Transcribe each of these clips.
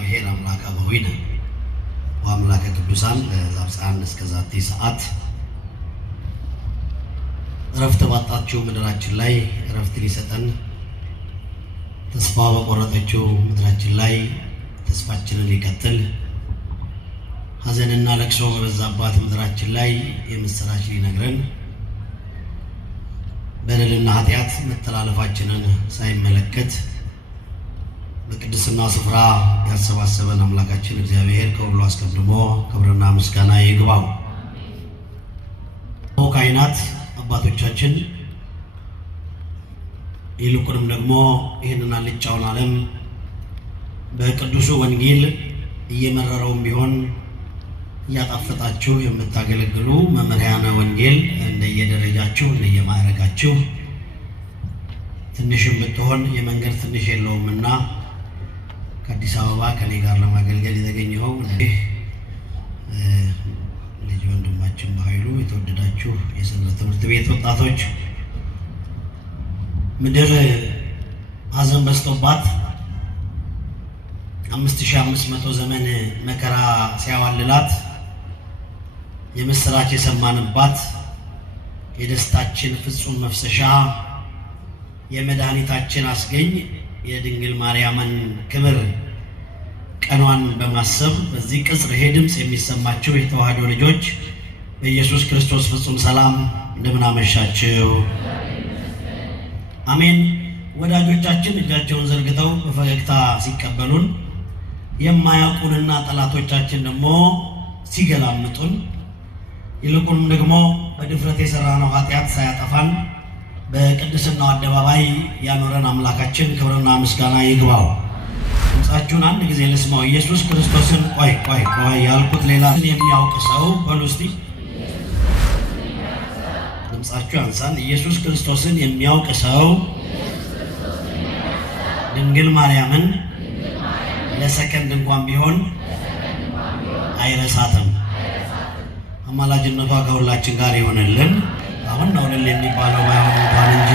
እግዚአብሔር አምላከ አበዊነ ወአምላከ ቅዱሳን ዘአብጽሐነ እስከ ዛቲ ሰዓት ረፍት ባጣችው ምድራችን ላይ ረፍት ሊሰጠን ተስፋ በቆረጠችው ምድራችን ላይ ተስፋችንን ሊቀጥል ሐዘንና ለቅሶ በበዛባት ምድራችን ላይ የምስራች ሊነግረን በደልና ኃጢአት መተላለፋችንን ሳይመለከት በቅድስና ስፍራ ያሰባሰበን አምላካችን እግዚአብሔር ከሁሉ አስቀድሞ ክብርና ምስጋና ይግባው። ካህናት አባቶቻችን ይልቁንም ደግሞ ይህንን አልጫውን ዓለም በቅዱሱ ወንጌል እየመረረውም ቢሆን እያጣፈጣችሁ የምታገለግሉ መምህራነ ወንጌል እንደየደረጃችሁ እንደየማዕረጋችሁ ትንሽም ብትሆን የመንገድ ትንሽ የለውምና ከአዲስ አበባ ከኔ ጋር ለማገልገል የተገኘው ልጅ ወንድማችን በኃይሉ የተወደዳችሁ የሰንበት ትምህርት ቤት ወጣቶች ምድር ሐዘን በዝቶባት 5500 ዘመን መከራ ሲያዋልላት የምስራች የሰማንባት የደስታችን ፍጹም መፍሰሻ የመድኃኒታችን አስገኝ የድንግል ማርያምን ክብር ቀኗን በማሰብ በዚህ ቅጽር ይሄ ድምፅ የሚሰማችሁ የተዋህዶ ልጆች በኢየሱስ ክርስቶስ ፍጹም ሰላም እንደምን አመሻችሁ። አሜን። ወዳጆቻችን እጃቸውን ዘርግተው በፈገግታ ሲቀበሉን የማያውቁንና ጠላቶቻችን ደግሞ ሲገላምጡን ይልቁንም ደግሞ በድፍረት የሰራነው ኃጢአት ሳያጠፋን በቅድስናው አደባባይ ያኖረን አምላካችን ክብርና ምስጋና ይግባው። ድምፃችሁን አንድ ጊዜ ልስማው። ኢየሱስ ክርስቶስን ቆይ ያልኩት ሌላ የሚያውቅ ሰው በሉ እስቲ ድምፃችሁ ያንሳል። ኢየሱስ ክርስቶስን የሚያውቅ ሰው ድንግል ማርያምን ለሰከንድ እንኳን ቢሆን አይረሳትም። አማላጅነቷ ከሁላችን ጋር ይሆንልን። አሁን ነው ልል የሚባለው ባይሆን እንኳን እንጂ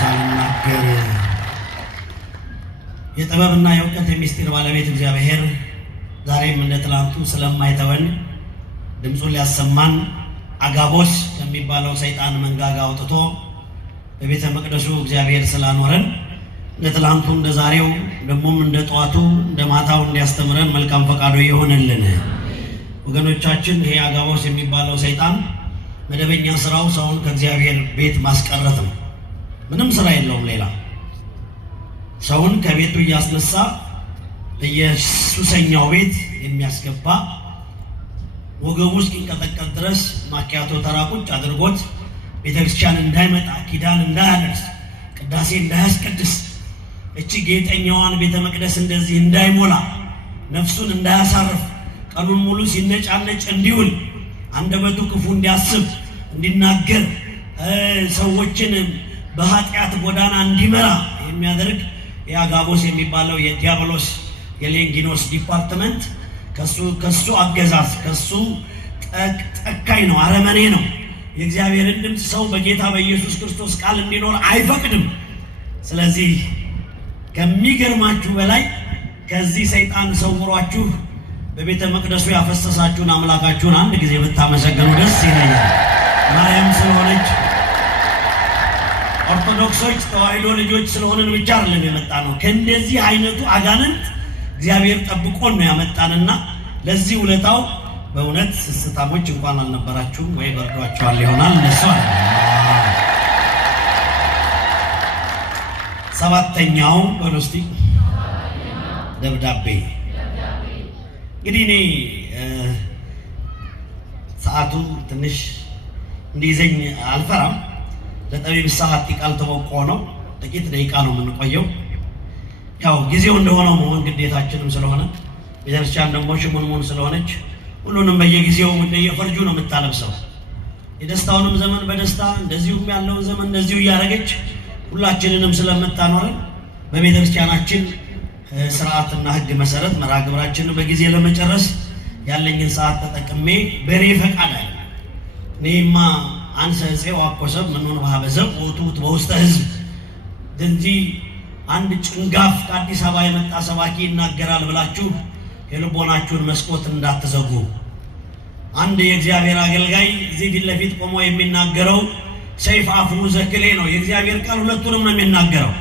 ሳልናገር የጥበብና የእውቀት የሚስጢር ባለቤት እግዚአብሔር ዛሬም እንደ ትላንቱ ስለማይተወን ድምፁን ሊያሰማን አጋቦስ ከሚባለው ሰይጣን መንጋጋ አውጥቶ በቤተ መቅደሱ እግዚአብሔር ስላኖረን እንደ ትላንቱ እንደ ዛሬው ደግሞም እንደ ጠዋቱ እንደ ማታው እንዲያስተምረን መልካም ፈቃዱ ይሆንልን። ወገኖቻችን ይሄ አጋቦስ የሚባለው ሰይጣን መደበኛ ስራው ሰውን ከእግዚአብሔር ቤት ማስቀረት ነው። ምንም ስራ የለውም ሌላ። ሰውን ከቤቱ እያስነሳ በየሱሰኛው ቤት የሚያስገባ ወገቡ እስኪንቀጠቀጥ ድረስ ማኪያቶ ተራ ቁጭ አድርጎት ቤተክርስቲያን እንዳይመጣ ኪዳን እንዳያደርስ ቅዳሴ እንዳያስቀድስ እቺ ጌጠኛዋን ቤተ መቅደስ እንደዚህ እንዳይሞላ ነፍሱን እንዳያሳርፍ ቀኑን ሙሉ ሲነጫነጭ እንዲውል አንደበቱ ክፉ እንዲያስብ እንዲናገር ሰዎችን በኃጢአት ጎዳና እንዲመራ የሚያደርግ የአጋቦስ የሚባለው የዲያብሎስ የሌንጊኖስ ዲፓርትመንት ከሱ አገዛዝ ከሱ ጠካይ ነው፣ አረመኔ ነው። የእግዚአብሔርን ድምፅ ሰው በጌታ በኢየሱስ ክርስቶስ ቃል እንዲኖር አይፈቅድም። ስለዚህ ከሚገርማችሁ በላይ ከዚህ ሰይጣን ሰውሯችሁ በቤተ መቅደሱ ያፈሰሳችሁን አምላካችሁን አንድ ጊዜ ብታመሰግኑ ደስ ይለኛል። ማርያም ስለሆነች ኦርቶዶክሶች ተዋሕዶ ልጆች ስለሆነን ብቻ አይደለም የመጣ ነው። ከእንደዚህ አይነቱ አጋንንት እግዚአብሔር ጠብቆን ነው ያመጣንና ለዚህ ውለታው በእውነት ስስታሞች እንኳን አልነበራችሁም ወይ በርዷችኋል ይሆናል። እነሱ ሰባተኛው በሎስቲ ደብዳቤ እንግዲህ እኔ ሰዓቱ ትንሽ እንዲይዘኝ አልፈራም። ለጠቢብ ሰዓት ቃል ተወቆ ነው። ጥቂት ደቂቃ ነው የምንቆየው። ያው ጊዜው እንደሆነው መሆን ግዴታችንም ስለሆነ ቤተክርስቲያን ደግሞ ሽሙንሙን ስለሆነች ሁሉንም በየጊዜው እንደየፈርጁ ነው የምታለብሰው። የደስታውንም ዘመን በደስታ እንደዚሁም ያለውን ዘመን እንደዚሁ እያደረገች ሁላችንንም ስለምታኖረን በቤተክርስቲያናችን ስርዓትና ሕግ መሰረት መርሃ ግብራችንን በጊዜ ለመጨረስ ያለኝን ሰዓት ተጠቅሜ በኔ ፈቃድ አለ እኔማ አንሰ ጽዋ ኮሰብ ምኑን ባበዘብ ወጡት በውስተ ህዝብ እንጂ አንድ ጭንጋፍ ከአዲስ አበባ የመጣ ሰባኪ ይናገራል ብላችሁ የልቦናችሁን መስኮት እንዳትዘጉ። አንድ የእግዚአብሔር አገልጋይ እዚህ ፊት ለፊት ቆሞ የሚናገረው ሰይፍ አፍሩ ዘክሌ ነው። የእግዚአብሔር ቃል ሁለቱንም ነው የሚናገረው።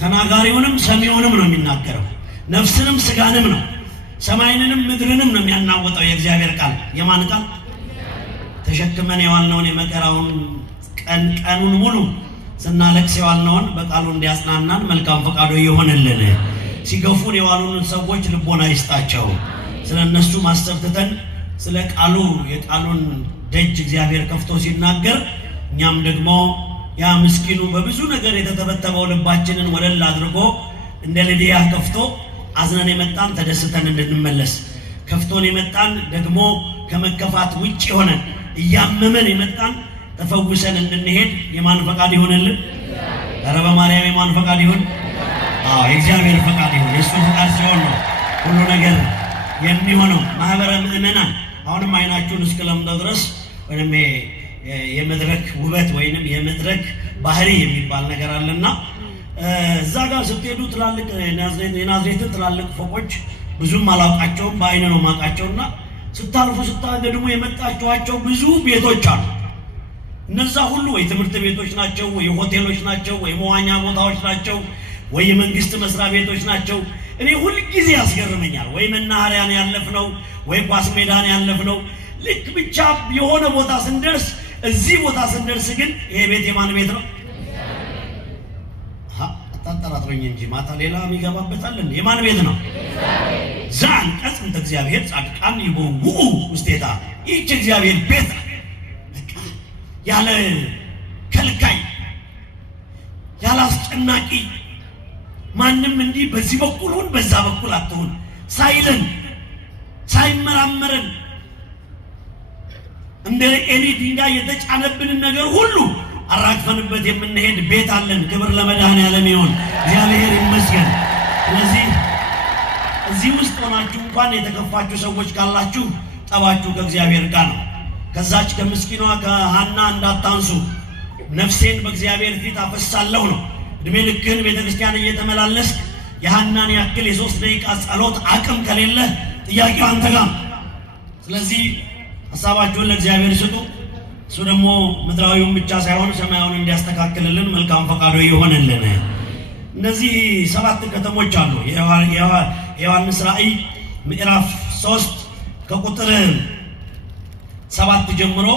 ተናጋሪውንም ሰሚውንም ነው የሚናገረው። ነፍስንም ስጋንም ነው፣ ሰማይንም ምድርንም ነው የሚያናወጠው የእግዚአብሔር ቃል። የማን ቃል? ተሸክመን የዋልነውን የመከራውን ቀኑን ሙሉ ስናለቅስ የዋልነውን በቃሉ እንዲያጽናናን መልካም ፈቃዱ ይሆንልን። ሲገፉን የዋሉንን ሰዎች ልቦና ይስጣቸው። ስለነሱ ማሰብ ትተን ስለ ቃሉ የቃሉን ደጅ እግዚአብሔር ከፍቶ ሲናገር እኛም ደግሞ ያ ምስኪኑ በብዙ ነገር የተተበተበው ልባችንን ወለል አድርጎ እንደ ልድያ ከፍቶ አዝነን የመጣን ተደስተን እንድንመለስ፣ ከፍቶን የመጣን ደግሞ ከመከፋት ውጭ ሆነን እያመመን የመጣን ተፈውሰን እንድንሄድ የማን ፈቃድ ይሆንልን? ኧረ በማርያም የማን ፈቃድ ይሆን? የእግዚአብሔር ፈቃድ ይሆን። የእሱ ፈቃድ ሲሆን ነው ሁሉ ነገር የሚሆነው። ማህበረ ምእመናን አሁንም አይናችሁን እስክለምደው ድረስ ወይም የመድረክ ውበት ወይንም የመድረክ ባህሪ የሚባል ነገር አለና እዛ ጋር ስትሄዱ ትላልቅ የናዝሬትን ትላልቅ ፎቆች ብዙም አላውቃቸውም፣ በአይነ ነው ማውቃቸውና ስታልፉ ስታገድሙ የመጣችኋቸው ብዙ ቤቶች አሉ። እነዛ ሁሉ ወይ ትምህርት ቤቶች ናቸው፣ ወይ ሆቴሎች ናቸው፣ ወይ መዋኛ ቦታዎች ናቸው፣ ወይ የመንግስት መስሪያ ቤቶች ናቸው። እኔ ሁሉ ጊዜ ያስገርመኛል። ወይ መናኸሪያን ያለፍነው፣ ወይ ኳስ ሜዳን ያለፍነው፣ ልክ ብቻ የሆነ ቦታ ስንደርስ እዚህ ቦታ ስንደርስ ግን ይሄ ቤት የማን ቤት ነው? አታጠራጥሩኝ እንጂ ማታ ሌላ የሚገባበታል። የማን ቤት ነው? ዛን ቀጽ እንተ እግዚአብሔር ጻድቃን ይቦው ውስጤታ ይህች እግዚአብሔር ቤት ያለ ከልካይ ያለ አስጨናቂ ማንም እንዲህ በዚህ በኩል ሁን በዛ በኩል አትሁን ሳይለን ሳይመራመረን እንደ ኤሊ ድንጋይ የተጫነብንን ነገር ሁሉ አራግፈንበት የምንሄድ ቤት አለን። ክብር ለመድኃኔዓለም ይሁን፣ እግዚአብሔር ይመስገን። ስለዚህ እዚህ ውስጥ ሆናችሁ እንኳን የተከፋችሁ ሰዎች ካላችሁ ጠባችሁ ከእግዚአብሔር ጋር ነው። ከዛች ከምስኪኗ ከሐና እንዳታንሱ። ነፍሴን በእግዚአብሔር ፊት አፈሳለሁ ነው። እድሜ ልክህን ቤተክርስቲያን እየተመላለስ የሐናን ያክል የ3 ደቂቃ ጸሎት አቅም ከሌለ ጥያቄው አንተ ጋር። ስለዚህ ሐሳባችሁን ለእግዚአብሔር ስጡ። እሱ ደግሞ ምድራዊውን ብቻ ሳይሆን ሰማያዊውን እንዲያስተካክልልን መልካም ፈቃዱ ይሆንልን። እነዚህ 7 ከተሞች አሉ። የዮሐንስ ራእይ ምዕራፍ 3 ከቁጥር 7 ጀምሮ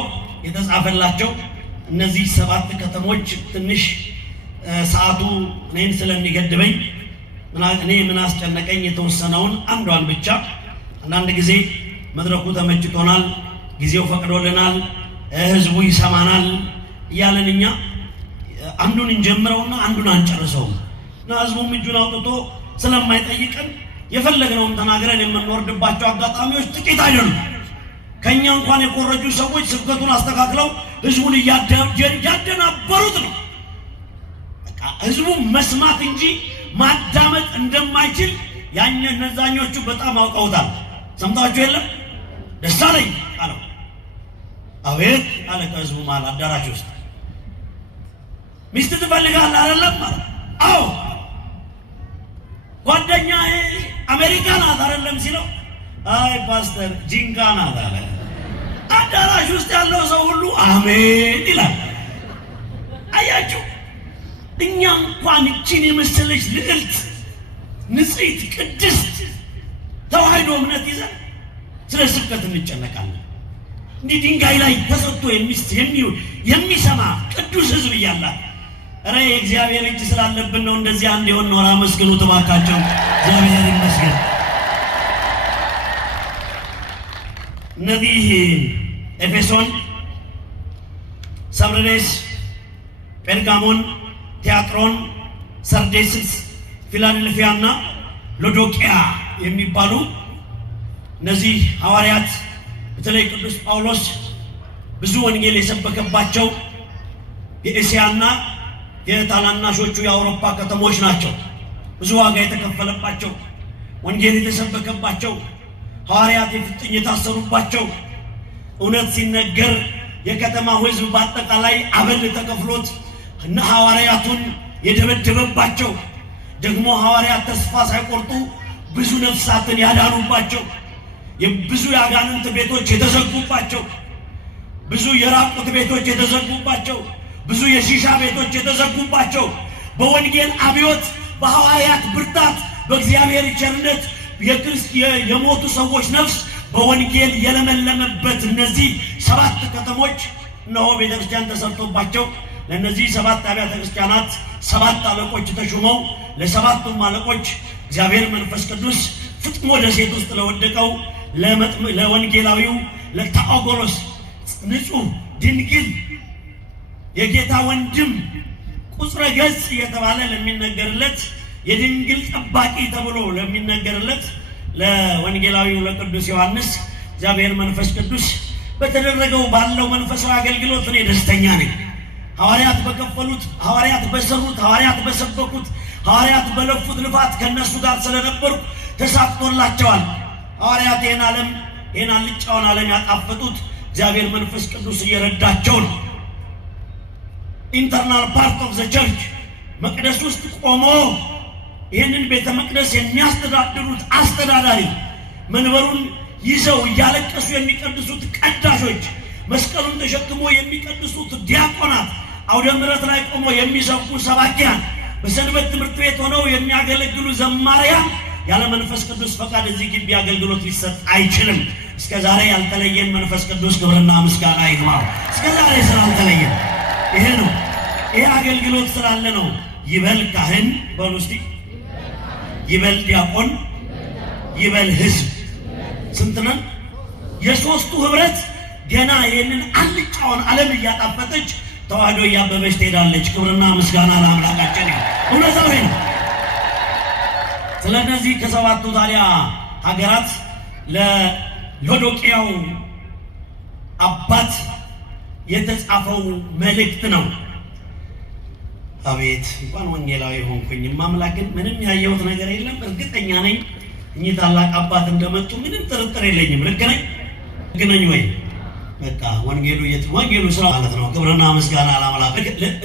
የተጻፈላቸው እነዚህ 7 ከተሞች ትንሽ ሰዓቱ እኔን ስለሚገድበኝ እኔ ምን አስጨነቀኝ የተወሰነውን አንዷን ብቻ። አንዳንድ ጊዜ መድረኩ ተመችቶናል፣ ጊዜው ፈቅዶልናል፣ ህዝቡ ይሰማናል እያለን እኛ አንዱን እንጀምረውና አንዱን አንጨርሰውም እና ህዝቡም እጁን አውጥቶ ስለማይጠይቀን የፈለግነውን ተናግረን የምንወርድባቸው አጋጣሚዎች ጥቂት አይደሉም። ከኛ እንኳን የቆረጁ ሰዎች ስብከቱን አስተካክለው ህዝቡን እያደናበሩት ነው። ህዝቡ መስማት እንጂ ማዳመጥ እንደማይችል እነዛኞቹ በጣም አውቀውታል። ሰምታችሁ የለም? ደስ አለኝ አለው። አቤት አለ ከህዝቡ መሃል አዳራሽ ውስጥ። ሚስት ትፈልጋለህ አይደለም? አዎ። ጓደኛ አሜሪካ ናት አይደለም ሲለው አይ ፓስተር ጂንካ ናት አለ። አዳራሽ ውስጥ ያለው ሰው ሁሉ አሜን ይላል። አያችሁ፣ እኛ እንኳን እቺን የመሰለች ልዕልት ንጽሕት ቅድስት ተዋህዶ እምነት ይዘን ስለ ስብከት እንጨነቃለን። እንዲህ ድንጋይ ላይ ተሰጥቶ የሚሰማ ቅዱስ ህዝብ እያላት ኧረ የእግዚአብሔር እጅ ስላለብን ነው እንደዚህ አንድ የሆን ነው። አመስግኑት እባካቸው። እግዚአብሔር ይመስገን። እነዚህ ኤፌሶን፣ ሰምርኔስ፣ ጴርጋሞን፣ ቲያጥሮን፣ ሰርዴስስ፣ ፊላደልፊያ እና ሎዶቅያ የሚባሉ እነዚህ ሐዋርያት በተለይ ቅዱስ ጳውሎስ ብዙ ወንጌል የሰበከባቸው የእስያና የታናናሾቹ የአውሮፓ ከተሞች ናቸው። ብዙ ዋጋ የተከፈለባቸው፣ ወንጌል የተሰበከባቸው፣ ሐዋርያት የፍጥኝ የታሰሩባቸው፣ እውነት ሲነገር የከተማው ህዝብ በአጠቃላይ አበል ተከፍሎት እና ሐዋርያቱን የደበደበባቸው፣ ደግሞ ሐዋርያት ተስፋ ሳይቆርጡ ብዙ ነፍሳትን ያዳኑባቸው፣ ብዙ ያጋንንት ቤቶች የተዘጉባቸው፣ ብዙ የራቁት ቤቶች የተዘጉባቸው፣ ብዙ የሺሻ ቤቶች የተዘጉባቸው በወንጌል አብዮት በሐዋርያት ብርታት በእግዚአብሔር ቸርነት የሞቱ ሰዎች ነፍስ በወንጌል የለመለመበት እነዚህ 7 ከተሞች ነው ቤተክርስቲያን ተሰርቶባቸው ለነዚህ 7 አብያተ ክርስቲያናት 7 አለቆች ተሾመው ለ7ቱም አለቆች እግዚአብሔር መንፈስ ቅዱስ ፍጥሞ ደሴት ውስጥ ለወደቀው ለወንጌላዊው ለታኦጎሎስ ንጹህ ድንግል የጌታ ወንድም ቁጽረ ገጽ የተባለ ለሚነገርለት የድንግል ጠባቂ ተብሎ ለሚነገርለት ለወንጌላዊው ለቅዱስ ዮሐንስ እግዚአብሔር መንፈስ ቅዱስ በተደረገው ባለው መንፈሳዊ አገልግሎት እኔ ደስተኛ ነኝ። ሐዋርያት በከፈሉት፣ ሐዋርያት በሰሩት፣ ሐዋርያት በሰበኩት፣ ሐዋርያት በለፉት ልፋት ከነሱ ጋር ስለነበሩ ተሳክቶላቸዋል። ሐዋርያት ይህን አልጫውን ዓለም ያጣፈጡት እግዚአብሔር መንፈስ ቅዱስ እየረዳቸው ነው። ኢንተርናል ፓርት ኦፍ ዘ ቸርች መቅደስ ውስጥ ቆሞ ይህንን ቤተ መቅደስ የሚያስተዳድሩት አስተዳዳሪ፣ መንበሩን ይዘው እያለቀሱ የሚቀድሱት ቀዳሾች፣ መስቀሉን ተሸክሞ የሚቀድሱት ዲያቆናት፣ አውደ ምሕረት ላይ ቆሞ የሚሰብኩ ሰባኪያን፣ በሰንበት ትምህርት ቤት ሆነው የሚያገለግሉ ዘማሪያን ያለ መንፈስ ቅዱስ ፈቃድ እዚህ ግቢ አገልግሎት ሊሰጥ አይችልም። እስከ ዛሬ ያልተለየን መንፈስ ቅዱስ ክብርና ምስጋና ይግባው። እስከ ዛሬ ስላልተለየን ይሄ ነው። ይሄ አገልግሎት ስላለ ነው። ይበል ካህን በሉ እስቲ፣ ይበል ዲያቆን፣ ይበል ሕዝብ። ስንት ነን? የሶስቱ ህብረት ገና ይህንን አልጫውን ዓለም እያጣፈጠች ተዋህዶ እያበበች ትሄዳለች። ክብርና ምስጋና ለአምላካችን ይሁን። እውነታው ነው። ስለዚህ ከ7ቱ ታዲያ ሀገራት ለሎዶቅያው አባት የተጻፈው መልእክት ነው። አቤት እንኳን ወንጌላዊ ሆንኩኝ። አምላክን ምንም ያየሁት ነገር የለም። እርግጠኛ ነኝ እኚህ ታላቅ አባት እንደመጡ ምንም ጥርጥር የለኝም። ልክ ነኝ ወይ? በቃ ወንጌሉ ስራ ማለት ነው። ክብርና ምስጋና ለአምላክ።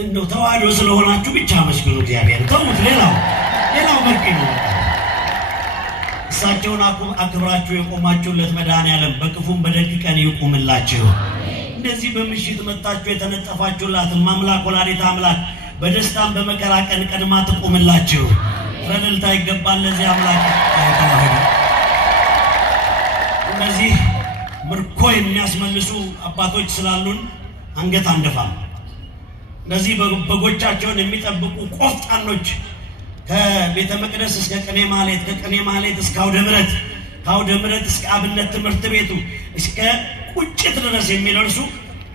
እንደው ተዋህዶ ስለሆናችሁ ብቻ መስግኑ እግዚአብሔር። ተውት፣ ሌላው በቂ ነው። እሳቸውን አክብራችሁ የቆማችሁለት መድኃኔዓለም በክፉም በደግ ቀን ይቁምላችሁ። እንደዚህ በምሽት መጣችሁ የተነጠፋችሁላት አምላክ ወላዲተ አምላክ በደስታም በመከራ ቀን ቀድማ ትቁምላችሁ። ረድልታ ይገባል ለዚህ አምላክ። እነዚህ ምርኮ የሚያስመልሱ አባቶች ስላሉን አንገት አንደፋም። እነዚህ በጎቻቸውን የሚጠብቁ ቆፍጣኖች ከቤተ መቅደስ እስከ ቅኔ ማህሌት፣ ከቅኔ ማህሌት እስከ አውደ ምሕረት፣ ከአውደ ምሕረት እስከ አብነት ትምህርት ቤቱ እስከ ቁጭት ድረስ የሚደርሱ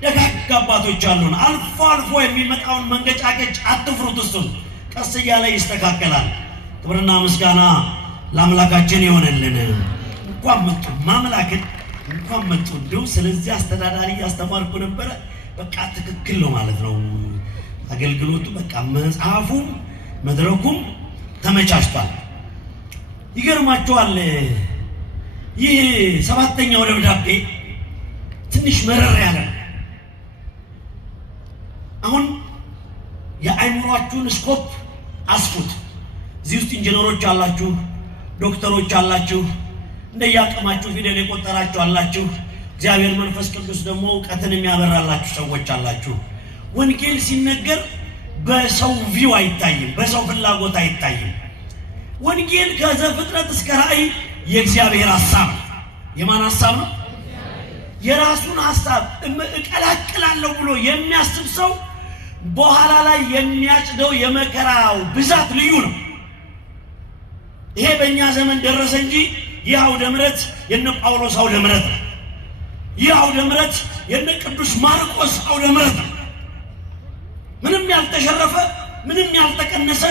ደጋግ አባቶች አሉን። አልፎ አልፎ የሚመጣውን መንገጫገጭ አትፍሩት፣ እሱን ቀስ እያለ ይስተካከላል። ክብርና ምስጋና ለአምላካችን ይሆንልን። እንኳን መጡ ማምላክን እንኳን መጡ። እንደው ስለዚህ አስተዳዳሪ ያስተማርኩ ነበረ። በቃ ትክክል ነው ማለት ነው አገልግሎቱ። በቃ መጽሐፉም መድረኩም ተመቻችቷል። ይገርማችኋል። ይህ 7ኛው ደብዳቤ ትንሽ መረር ያለ ነው። አሁን የአእምሯችሁን ስኮፕ አስፉት። እዚህ ውስጥ ኢንጂነሮች አላችሁ፣ ዶክተሮች አላችሁ፣ እንደያቀማችሁ ፊደል የቆጠራችሁ አላችሁ። እግዚአብሔር መንፈስ ቅዱስ ደግሞ እውቀትን የሚያበራላችሁ ሰዎች አላችሁ። ወንጌል ሲነገር በሰው ቪው አይታይም፣ በሰው ፍላጎት አይታይም። ወንጌል ከዘፍጥረት እስከ ራእይ የእግዚአብሔር ሐሳብ። የማን ሐሳብ ነው? የራሱን ሐሳብ እቀላቅላለሁ ብሎ የሚያስብ ሰው በኋላ ላይ የሚያጭደው የመከራው ብዛት ልዩ ነው። ይሄ በእኛ ዘመን ደረሰ እንጂ ይህ አውደ ምሕረት የነ ጳውሎስ አውደ ምሕረት ነው። ይህ አውደ ምሕረት የነ ቅዱስ ማርቆስ አውደ ምሕረት ነው። ምንም ያልተሸረፈ ምንም ያልተቀነሰ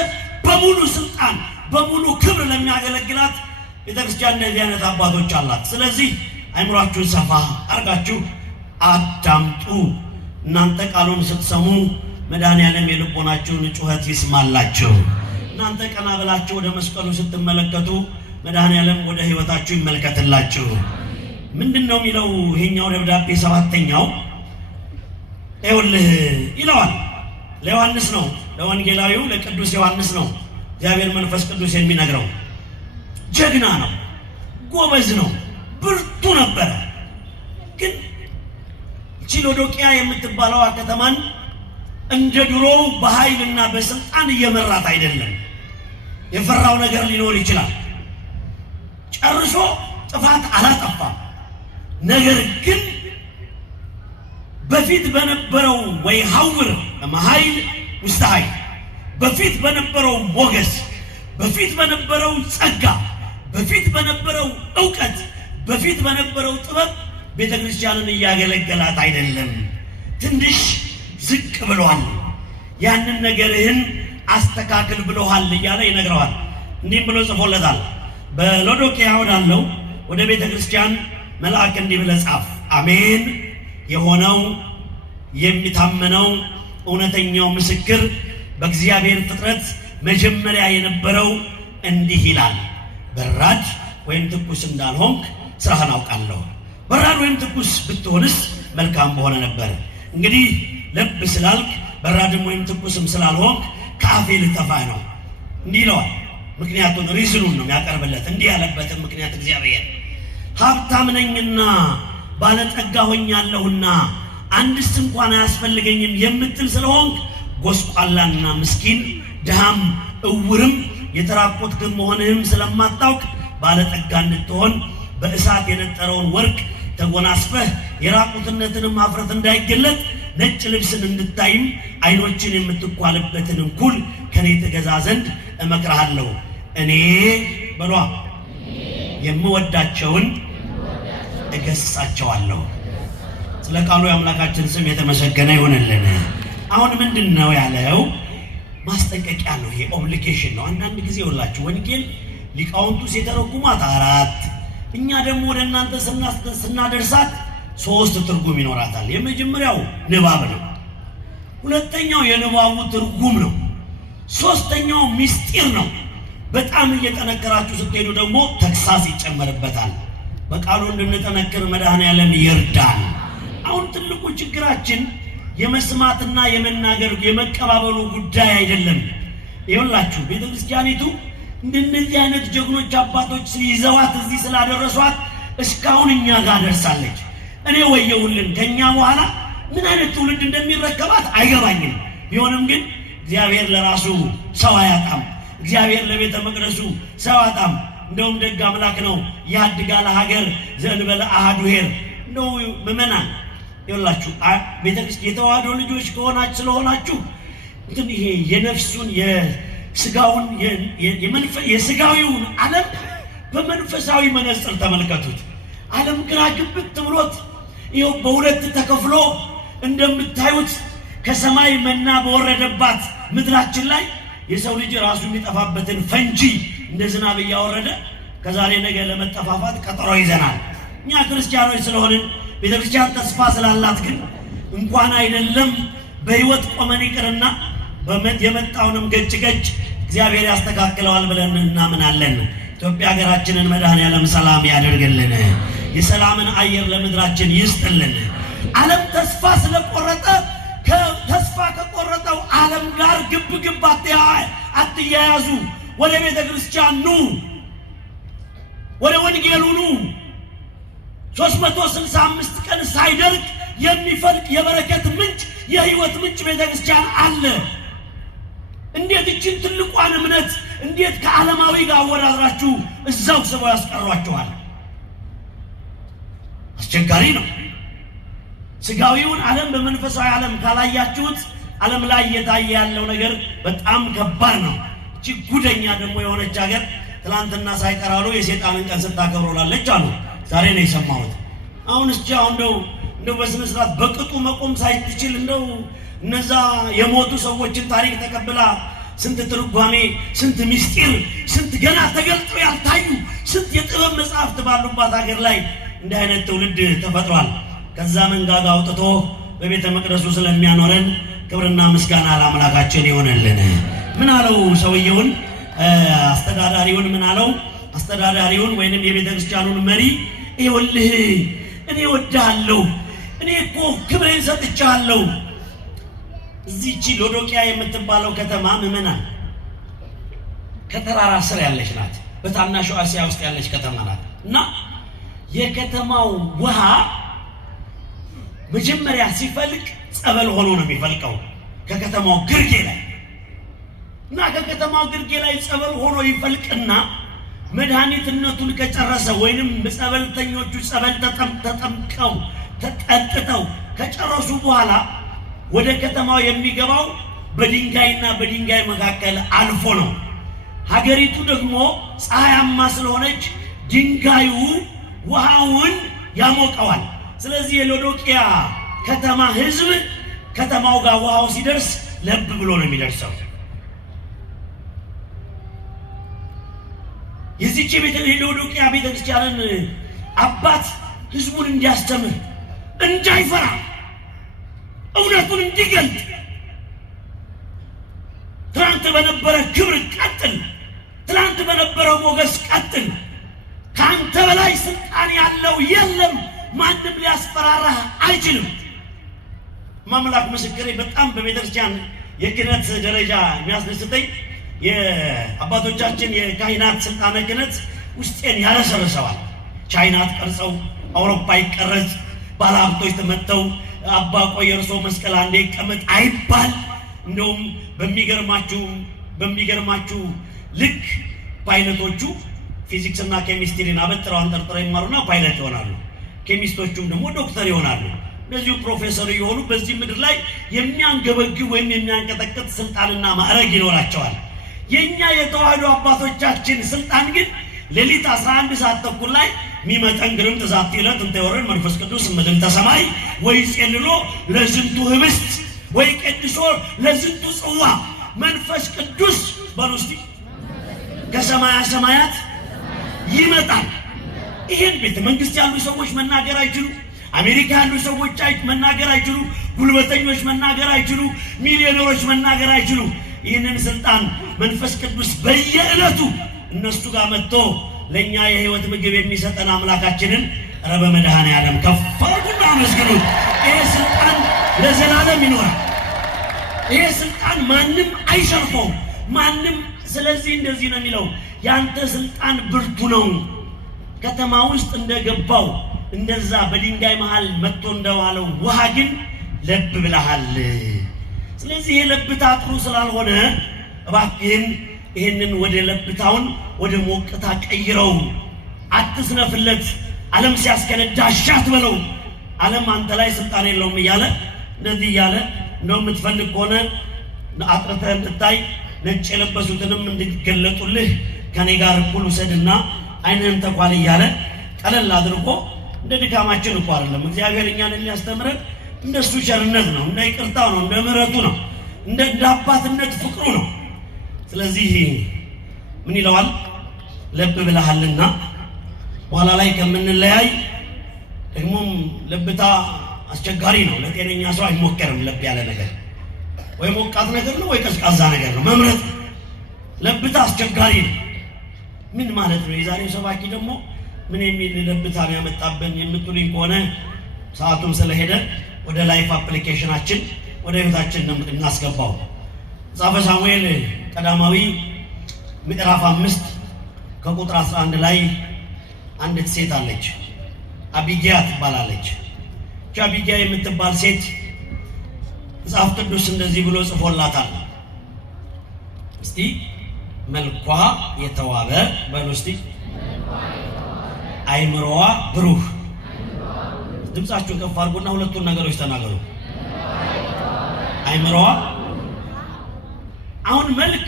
በሙሉ ስልጣን በሙሉ ክብር ለሚያገለግላት ቤተክርስቲያን እንደዚህ አይነት አባቶች አላት። ስለዚህ አይምሯችሁን ሰፋ አርጋችሁ አዳምጡ። እናንተ ቃሉን ስትሰሙ መድኃኔዓለም የልቦናችሁን ጩኸት ይስማላችሁ። እናንተ ቀና ብላችሁ ወደ መስቀሉ ስትመለከቱ መድኃኔዓለም ወደ ህይወታችሁ ይመልከትላችሁ። ምንድነው የሚለው ይሄኛው ደብዳቤ 7ኛው? ይኸውልህ ይለዋል። ለዮሐንስ ነው፣ ለወንጌላዊው ለቅዱስ ዮሐንስ ነው። እግዚአብሔር መንፈስ ቅዱስ የሚነግረው። ጀግና ነው፣ ጎበዝ ነው፣ ብርቱ ነበረ። ግን እቺ ሎዶቅያ የምትባለው ከተማን እንደ ድሮው በኃይልና በስልጣን እየመራት አይደለም። የፈራው ነገር ሊኖር ይችላል። ጨርሶ ጥፋት አላጠፋም። ነገር ግን በፊት በነበረው ወይ ሐውር መኃይል ውስጥ ኃይል፣ በፊት በነበረው ሞገስ፣ በፊት በነበረው ጸጋ፣ በፊት በነበረው ዕውቀት፣ በፊት በነበረው ጥበብ ቤተክርስቲያንን እያገለገላት አይደለም። ትንሽ ዝቅ ብሏል። ያንን ነገርህን አስተካክል ብሎሃል እያለ ይነግረዋል። እንዲህ ብሎ ጽፎለታል። በሎዶቅያ ወዳለው ወደ ቤተክርስቲያን መልአክ እንዲህ ብለህ ጻፍ። አሜን የሆነው የሚታመነው እውነተኛው ምስክር በእግዚአብሔር ፍጥረት መጀመሪያ የነበረው እንዲህ ይላል፣ በራድ ወይም ትኩስ እንዳልሆንክ ስራህን አውቃለሁ። በራድ ወይም ትኩስ ብትሆንስ መልካም በሆነ ነበር። እንግዲህ ለብ ስላልክ በራድም ወይም ትኩስም ስላልሆንክ ከአፌ ልተፋ ነው። እንዲህ ይለዋል። ምክንያቱን ሪዝኑን ነው የሚያቀርብለት። እንዲህ ያለበትም ምክንያት እግዚአብሔር ሀብታም ነኝና ባለጠጋ ሆኛለሁና አንድስ እንኳን አያስፈልገኝም የምትል ስለሆንክ ጎስቋላና ምስኪን ድሃም እውርም የተራቆትክ መሆንህም ስለማታውቅ ባለጠጋ እንድትሆን በእሳት የነጠረውን ወርቅ ተጎናጽፈህ የራቁትነትንም ኀፍረት እንዳይገለጥ ነጭ ልብስን እንድታይም ዓይኖችን የምትኳልበትን እንኩል ከኔ ትገዛ ዘንድ እመክርሃለሁ። እኔ በሏ የምወዳቸውን እገሥጻቸዋለሁ። ስለ ቃሉ የአምላካችን ስም የተመሰገነ ይሁንልን። አሁን ምንድን ነው ያለው? ማስጠንቀቂያ ነው። ይሄ ኦብሊጌሽን ነው። አንዳንድ ጊዜ ሁላችሁ ወንጌል ሊቃውንቱ ሲተረጉሟት 4 እኛ ደግሞ ወደ እናንተ ስናደርሳት 3 ትርጉም ይኖራታል። የመጀመሪያው ንባብ ነው። ሁለተኛው የንባቡ ትርጉም ነው። ሶስተኛው ምስጢር ነው። በጣም እየጠነከራችሁ ስትሄዱ ደግሞ ተግሳጽ ይጨመርበታል። በቃሉ እንድንጠነክር መድኃኔዓለም ይርዳል። አሁን ትልቁ ችግራችን የመስማትና የመናገር የመቀባበሉ ጉዳይ አይደለም። ይኸውላችሁ ቤተክርስቲያኒቱ እንደነዚህ አይነት ጀግኖች አባቶች ይዘዋት እዚህ ስላደረሷት እስካሁን እኛ ጋር ደርሳለች። እኔ ወየውልን ከኛ በኋላ ምን አይነት ትውልድ እንደሚረከባት አይገባኝም። ቢሆንም ግን እግዚአብሔር ለራሱ ሰው አያጣም። እግዚአብሔር ለቤተ መቅደሱ ሰው አያጣም። እንደውም ደግ አምላክ ነው። ያድጋል ሀገር ዘእንበለ አሐዱ ኄር ነው። ምእመናን ይኸውላችሁ ቤተክርስቲያን የተዋህዶ ልጆች ከሆናችሁ ስለሆናችሁ እንትን ይሄ የነፍሱን የስጋውን የስጋዊውን ዓለም በመንፈሳዊ መነጽር ተመልከቱት። ዓለም ግራ ግብት ብሎት ይኸው በሁለት ተከፍሎ እንደምታዩት ከሰማይ መና በወረደባት ምድራችን ላይ የሰው ልጅ ራሱ የሚጠፋበትን ፈንጂ እንደ ዝናብ እያወረደ ከዛሬ ነገ ለመጠፋፋት ቀጠሮ ይዘናል። እኛ ክርስቲያኖች ስለሆንን ቤተክርስቲያን ተስፋ ስላላት ግን እንኳን አይደለም በህይወት ቆመን ይቅርና የመጣውንም ገጭ እግዚአብሔር ያስተካክለዋል ብለን እናምናለን። ኢትዮጵያ ሀገራችንን መድኃኔዓለም ሰላም ያደርግልን። የሰላምን አየር ለምድራችን ይስጥልን። ዓለም ተስፋ ስለቆረጠ ተስፋ ከቆረጠው ዓለም ጋር ግብ አትያያዙ። ወደ ቤተ ክርስቲያን ኑ፣ ወደ ወንጌሉ ኑ። 365 ቀን ሳይደርቅ የሚፈልቅ የበረከት ምንጭ የህይወት ምንጭ ቤተ ክርስቲያን አለ። እንዴት እችን ትልቋን እምነት እንዴት ከዓለማዊ ጋር አወዳድራችሁ እዛው ስበው ያስቀሯቸዋል? አስቸጋሪ ነው። ስጋዊውን ዓለም በመንፈሳዊ ዓለም ካላያችሁት ዓለም ላይ እየታየ ያለው ነገር በጣም ከባድ ነው። እቺ ጉደኛ ደግሞ የሆነች ሀገር ትላንትና ሳይቀራሉ የሰይጣንን ቀን ስታከብሮላለች አሉ። ዛሬ ነው የሰማሁት። አሁን እስኪ እንደው በስነ ስርዓት በቅጡ መቆም ሳይችል እንደው እነዛ የሞቱ ሰዎችን ታሪክ ተቀብላ ስንት ትርጓሜ፣ ስንት ምስጢር፣ ስንት ገና ተገልጠው ያልታዩ ስንት የጥበብ መጽሐፍት ባሉባት ሀገር ላይ እንዲህ አይነት ትውልድ ተፈጥሯል። ከዛ መንጋጋ አውጥቶ በቤተ መቅደሱ ስለሚያኖረን ክብርና ምስጋና ለአምላካችን ይሆንልን። ምን አለው ሰውየውን? አስተዳዳሪውን ምን አለው? አስተዳዳሪውን ወይንም የቤተ ክርስቲያኑን መሪ ይኸውልህ እኔ ወድሃለሁ፣ እኔ እኮ ክብሬን ሰጥቻለሁ። እዚህች ሎዶቅያ የምትባለው ከተማ ምዕመናን ከተራራ ስር ያለች ናት። በታናሹ እስያ ውስጥ ያለች ከተማ ናት እና የከተማው ውሃ መጀመሪያ ሲፈልቅ ጸበል ሆኖ ነው የሚፈልቀው ከከተማው ግርጌ ላይ እና ከከተማው ግርጌ ላይ ጸበል ሆኖ ይፈልቅና መድኃኒትነቱን ከጨረሰ ወይንም በጸበልተኞቹ ጸበል ተጠምቀው ተጠጥተው ከጨረሱ በኋላ ወደ ከተማው የሚገባው በድንጋይና በድንጋይ መካከል አልፎ ነው። ሀገሪቱ ደግሞ ፀሐያማ ስለሆነች ድንጋዩ ውሃውን ያሞቀዋል። ስለዚህ የሎዶቅያ ከተማ ህዝብ ከተማው ጋር ውሃው ሲደርስ ለብ ብሎ ነው የሚደርሰው። የዚህች የሎዶቅያ ቤተክርስቲያንን አባት ህዝቡን እንዲያስተምር እንዳይፈራ እውነቱን እንዲገልጥ ትላንት በነበረ ክብር ቀጥል፣ ትላንት በነበረው ሞገስ ቀጥል፣ ካንተ በላይ ስልጣን ያለው የለም፣ ማንም ሊያስፈራራህ አይችልም። ማምላክ ምስክሬ በጣም በቤተክርስቲያን የክህነት ደረጃ የሚያስደስተኝ የአባቶቻችን የካህናት ስልጣነ ክህነት ውስጤን ያረሰርሰዋል። ቻይናት ቀርጸው አውሮፓ ይቀረጽ፣ ባለሀብቶች ተመተው አባ ቆይ እርሶ መስቀል አንዴ ይቀመጥ አይባል። እንደውም በሚገርማችሁ ልክ ፓይለቶቹ ፊዚክስና ኬሚስትሪን አበጥረው አንጠርጥረው ይማሩና ፓይለት ይሆናሉ። ኬሚስቶቹም ደግሞ ዶክተር ይሆናሉ። እነዚሁ ፕሮፌሰር የሆኑ በዚህ ምድር ላይ የሚያንገበግብ ወይም የሚያንቀጠቅጥ ስልጣንና ማዕረግ ይኖራቸዋል። የኛ የተዋህዶ አባቶቻችን ስልጣን ግን ሌሊት 11 ሰዓት ተኩል ላይ ሚመጠን ግርምት ዛቲ ዕለት እንተ ይወርድ መንፈስ ቅዱስ እምድንተ ሰማይ ወይ ጼልሎ ለዝንቱ ህብስት ወይ ቅዱሶ ለዝንቱ ጽዋ መንፈስ ቅዱስ በሩስቲ ከሰማያ ሰማያት ይመጣል። ይሄን ቤተ መንግስት ያሉ ሰዎች መናገር አይችሉ፣ አሜሪካ ያሉ ሰዎች መናገር አይችሉ፣ ጉልበተኞች መናገር አይችሉ፣ ሚሊዮነሮች መናገር አይችሉ። ይህንን ስልጣን መንፈስ ቅዱስ በየዕለቱ እነሱ ጋር መጥቶ ለኛ የህይወት ምግብ የሚሰጠን አምላካችንን ረበ መድኃኔዓለም ከፍ አድርጉና አመስግኑት። ይሄ ስልጣን ለዘላለም ይኖራል። ይሄ ስልጣን ማንም አይሸርፈውም፣ ማንም። ስለዚህ እንደዚህ ነው የሚለው፣ ያንተ ስልጣን ብርቱ ነው። ከተማ ውስጥ እንደገባው እንደዛ በድንጋይ መሃል መጥቶ እንደዋለው ውሃ ግን ለብ ብለሃል። ስለዚህ የለብታ ጥሩ ስላልሆነ እባክህን ይህንን ወደ ለብታውን ወደ ሞቅታ ቀይረው፣ አትስነፍለት። ዓለም ሲያስከነዳ ሻት በለው። ዓለም አንተ ላይ ስልጣን የለውም እያለ እንደዚህ እያለ እንደው የምትፈልግ ከሆነ አጥርተህ እንድታይ ነጭ የለበሱትንም እንዲገለጡልህ ከኔ ጋር እኩል ውሰድና ዓይንህን ተኳል እያለ ቀለል አድርጎ እንደ ድካማችን እኮ አይደለም እግዚአብሔር እኛን የሚያስተምረን እንደሱ ቸርነት ነው፣ እንደ ይቅርታው ነው፣ እንደ ምሕረቱ ነው፣ እንደ አባትነት ፍቅሩ ነው። ስለዚህ ምን ይለዋል? ለብ ብለሃልና በኋላ ላይ ከምንለያይ ደግሞም ለብታ አስቸጋሪ ነው። ለጤነኛ ሰው አይሞከርም። ለብ ያለ ነገር ወይ ሞቃት ነገር ነው ወይ ቀዝቃዛ ነገር ነው መምረጥ። ለብታ አስቸጋሪ ነው። ምን ማለት ነው? የዛሬው ሰባኪ ደግሞ ምን የሚል ለብታ ነው ያመጣብን የምትሉኝ ከሆነ ሰዓቱም ስለሄደ ወደ ላይፍ አፕሊኬሽናችን ወደ ህይወታችን እናስገባው። መጽሐፈ ሳሙኤል ቀዳማዊ ምዕራፍ 5 ከቁጥር 11 ላይ አንዲት ሴት አለች፣ አቢጊያ ትባላለች። አቢጊያ የምትባል ሴት መጽሐፍ ቅዱስ እንደዚህ ብሎ ጽፎላታል። እስቲ መልኳ የተዋበ በሉ እስቲ፣ አይምሮዋ ብሩህ። ድምጻችሁን ከፍ አድርጉና ሁለቱን ነገሮች ተናገሩ። አይምሮዋ። አሁን መልክ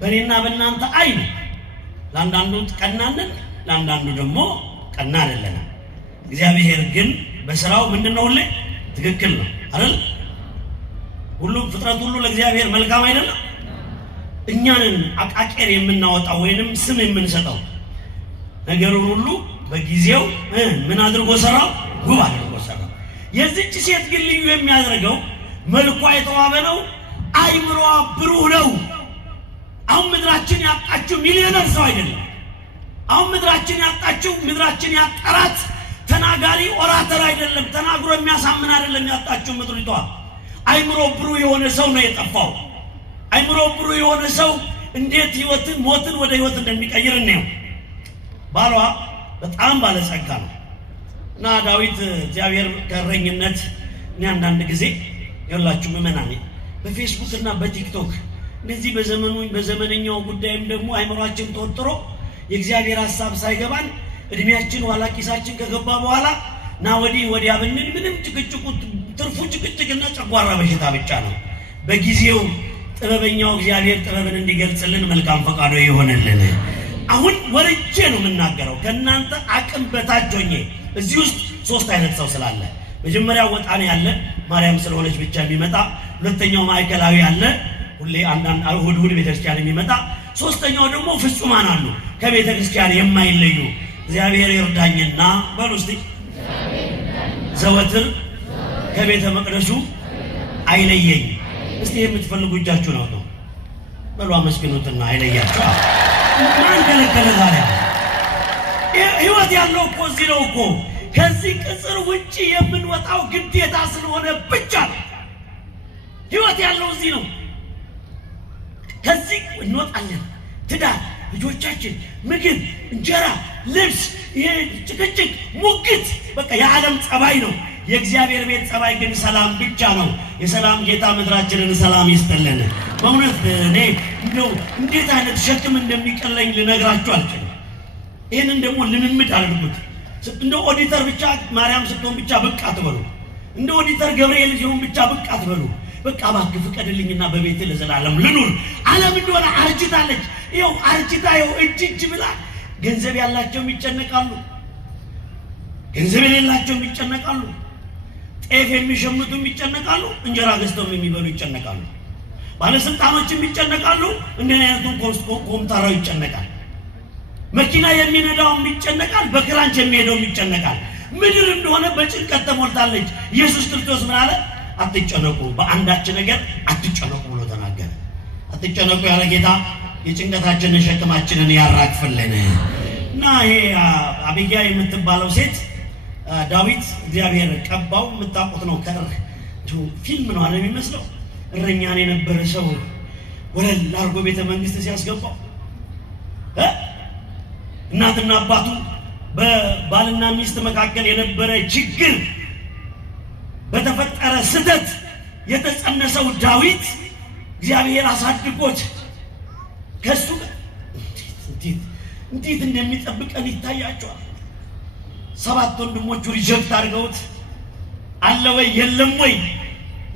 በእኔና በእናንተ አይን ለአንዳንዱ ቀናንን፣ ለአንዳንዱ ደግሞ ቀና አይደለንም። እግዚአብሔር ግን በስራው ምንድነው? ሁሌ ትክክል ነው አይደል? ሁሉም ፍጥረት ሁሉ ለእግዚአብሔር መልካም አይደለም። እኛንን አቃቄር የምናወጣው ወይንም ስም የምንሰጠው ነገሩን ሁሉ በጊዜው ምን አድርጎ ሰራው? ውብ አድርጎ ሰራው። የዚህች ሴት ግን ልዩ የሚያደርገው መልኳ የተዋበ ነው፣ አይምሮዋ ብሩህ ነው። አሁን ምድራችን ያጣችው ሚሊዮነር ሰው አይደለም። አሁን ምድራችን ያጣችው ምድራችን ያጠራት ተናጋሪ ኦራተር አይደለም፣ ተናግሮ የሚያሳምን አይደለም። ያጣችው ምድሪቷ አይምሮ ብሩህ የሆነ ሰው ነው የጠፋው። አይምሮ ብሩህ የሆነ ሰው እንዴት ሞትን ወደ ህይወት እንደሚቀይር ነው። ባሏ በጣም ባለጸጋ ነው እና ዳዊት እግዚአብሔር ከረኝነት እኔ አንዳንድ ጊዜ ያላችሁ ምእመናን በፌስቡክ እና በቲክቶክ እንደዚህ በዘመነኛው ጉዳይም ደግሞ አይምሯችን ተወጥሮ የእግዚአብሔር ሐሳብ ሳይገባን እድሜያችን ኋላ ኪሳችን ከገባ በኋላ ና ወዲያ ብንል ምንም ጭቅጭቁ ትርፉ ጭቅጭቅና ጨጓራ በሽታ ብቻ ነው። በጊዜው ጥበበኛው እግዚአብሔር ጥበብን እንዲገልጽልን መልካም ፈቃዱ ይሆንልን። አሁን ወርጄ ነው የምናገረው ከናንተ አቅም በታች ሆኜ። እዚህ ውስጥ ሶስት አይነት ሰው ስላለ መጀመሪያው ወጣኔ ያለ ማርያም ስለሆነች ብቻ የሚመጣ፣ ሁለተኛው ማዕከላዊ ያለ ሁሌ አንዳንድ እሑድ ቤተክርስቲያን የሚመጣ፣ ሶስተኛው ደግሞ ፍጹማን አሉ ከቤተክርስቲያን የማይለዩ። እግዚአብሔር ይርዳኝና በሉ እስቲ ዘወትር ከቤተ መቅደሱ አይለየኝ። እስቲ የምትፈልጉ እጃችሁን አውጡ በሉ አመስግኑትና አይለያችሁ። ማን ከለከለ ታዲያ? ህይወት ያለው እኮ እዚህ ነው እኮ። ከዚህ ቅጽር ውጪ የምንወጣው ግዴታ ስለሆነ ብቻ ነው። ህይወት ያለው እዚህ ነው። ከዚህ እንወጣለን። ትዳር፣ ልጆቻችን፣ ምግብ፣ እንጀራ፣ ልብስ፣ ይሄ ጭቅጭቅ፣ ሙግት በቃ የዓለም ጸባይ ነው። የእግዚአብሔር ቤት ጸባይ ግን ሰላም ብቻ ነው። የሰላም ጌታ ምድራችንን ሰላም ይስጥልን። በእውነት እኔ እንደው እንዴት አይነት ሸክም እንደሚቀለኝ ልነግራችሁ አልችልም። ይህንን ደግሞ ልምምድ አድርጉት። እንደ ኦዲተር ብቻ ማርያም ስትሆን ብቻ ብቅ አትበሉ። እንደ ኦዲተር ገብርኤል ሲሆን ብቻ ብቅ አትበሉ። በቃ እባክህ ፍቀድልኝና በቤት ለዘላለም ልኑር። ዓለም እንደሆነ አርጅታለች። ይኸው አርጅታ ይኸው እጅ ብላ ገንዘብ ያላቸውም ይጨነቃሉ፣ ገንዘብ የሌላቸውም ይጨነቃሉ። ጤፍ የሚሸምቱም ይጨነቃሉ፣ እንጀራ ገዝተውም የሚበሉ ይጨነቃሉ። ባለስልጣኖችም ይጨነቃሉ፣ እንደኔ አይነቱን ኮምታራው ይጨነቃል። መኪና የሚነዳውም ይጨነቃል፣ በክራንች የሚሄደውም ይጨነቃል። ምድር እንደሆነ በጭንቀት ተሞልታለች። ኢየሱስ ክርስቶስ ምን አለ? አትጨነቁ፣ በአንዳች ነገር አትጨነቁ ብሎ ተናገረ። አትጨነቁ ያለ ጌታ የጭንቀታችንን ሸክማችንን ያራግፍልን። እና ይሄ አቢግያ የምትባለው ሴት ዳዊት እግዚአብሔር ቀባው። የምታውቁት ነው። ፊልም ነው አለ የሚመስለው። እረኛን የነበረ ሰው ወለል አድርጎ ቤተ መንግስት ሲያስገባው እናትና አባቱ በባልና ሚስት መካከል የነበረ ችግር በተፈጠረ ስህተት የተጸነሰው ዳዊት እግዚአብሔር አሳድጎት ከሱ እንዴት እንደሚጠብቀን ይታያቸዋል። 7 ወንድሞቹ ሪጀክት አድርገውት አለ ወይ የለም ወይ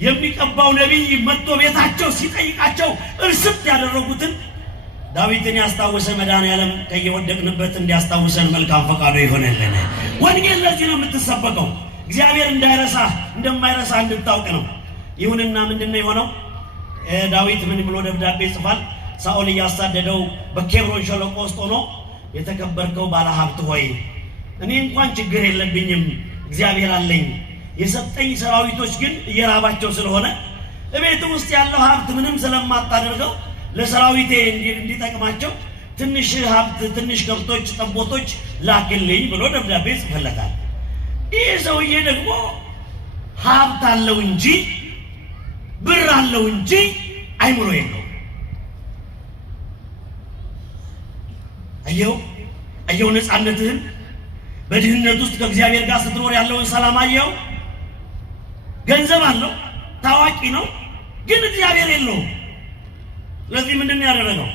የሚቀባው ነቢይ መጥቶ ቤታቸው ሲጠይቃቸው እርስት ያደረጉትን ዳዊትን ያስታወሰ መድኃኔዓለም ከየወደቅንበት እንዲያስታውሰን መልካም ፈቃዱ ይሆንልን። ወንጌል ለዚህ ነው የምትሰበከው። እግዚአብሔር እንደማይረሳ እንድታውቅ ነው። ይሁንና ምንድነው የሆነው? ዳዊት ምን ብሎ ደብዳቤ ጽፏል? ሳኦል እያሳደደው በኬብሮን ሸለቆ ውስጥ ሆኖ የተከበርከው ባለሀብት ሆይ እኔ እንኳን ችግር የለብኝም፣ እግዚአብሔር አለኝ። የሰጠኝ ሰራዊቶች ግን እየራባቸው ስለሆነ እቤት ውስጥ ያለው ሀብት ምንም ስለማታደርገው ለሰራዊቴ እንዲጠቅማቸው ትንሽ ሀብት፣ ትንሽ ከብቶች፣ ጠቦቶች ላክልኝ ብሎ ደብዳቤ ጽፈለታል። ይህ ሰውዬ ደግሞ ሀብት አለው እንጂ ብር አለው እንጂ አይምሮ የለው። አየው ነፃነትህን በድህነት ውስጥ ከእግዚአብሔር ጋር ስትኖር ያለውን ሰላም አየው። ገንዘብ አለው፣ ታዋቂ ነው፣ ግን እግዚአብሔር የለውም። ስለዚህ ምንድን ነው ያደረገው?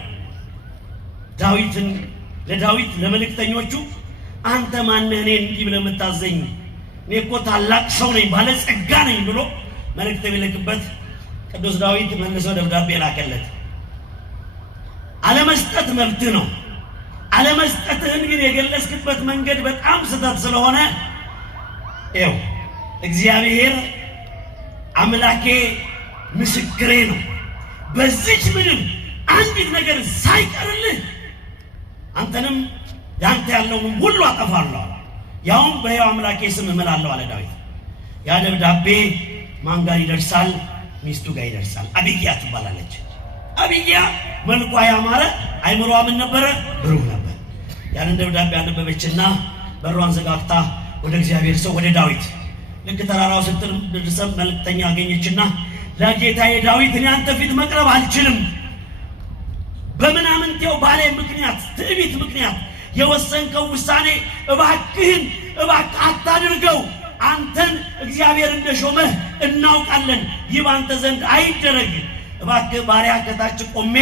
ለዳዊት ለመልእክተኞቹ አንተ ማነህ እኔን እንዲህ ብለህ የምታዘኝ? እኔ እኮ ታላቅ ሰው ነኝ፣ ባለጸጋ ነኝ ብሎ መልእክት ቢልክበት ቅዱስ ዳዊት መልሶ ደብዳቤ ላከለት። አለመስጠት መብትህ ነው። አለመስጠትህን ግን የገለጽክበት መንገድ በጣም ስህተት ስለሆነ ይኸው እግዚአብሔር አምላኬ ምስክሬ ነው፣ በዚች ምድር አንዲት ነገር ሳይቀርልህ አንተንም ያንተ ያለውን ሁሉ አጠፋለሁ፣ ያውም በሕያው አምላኬ ስም እምላለሁ አለ ዳዊት። ያ ደብዳቤ ማን ጋር ይደርሳል? ሚስቱ ጋር ይደርሳል። አቢግያ ትባላለች። አቢግያ መልኳ ያማረ አይምሯ ምን ነበረ? ብሩህ ነበር። ያንን ደብዳቤ አነበበችና በሯን ዘጋግታ ወደ እግዚአብሔር ሰው ወደ ዳዊት ልክ ተራራው ስትደርስ መልእክተኛ አገኘችና ለጌታዬ ዳዊት እኔ አንተ ፊት መቅረብ አልችልም፣ በምናምንቴው ባለ ምክንያት ትዕቢት ምክንያት የወሰንከው ውሳኔ እባክህ አታድርገው። አንተን እግዚአብሔር እንደሾመህ እናውቃለን። ይህ ባንተ ዘንድ አይደረግ። እባክህ ባሪያ ከታች ቆሜ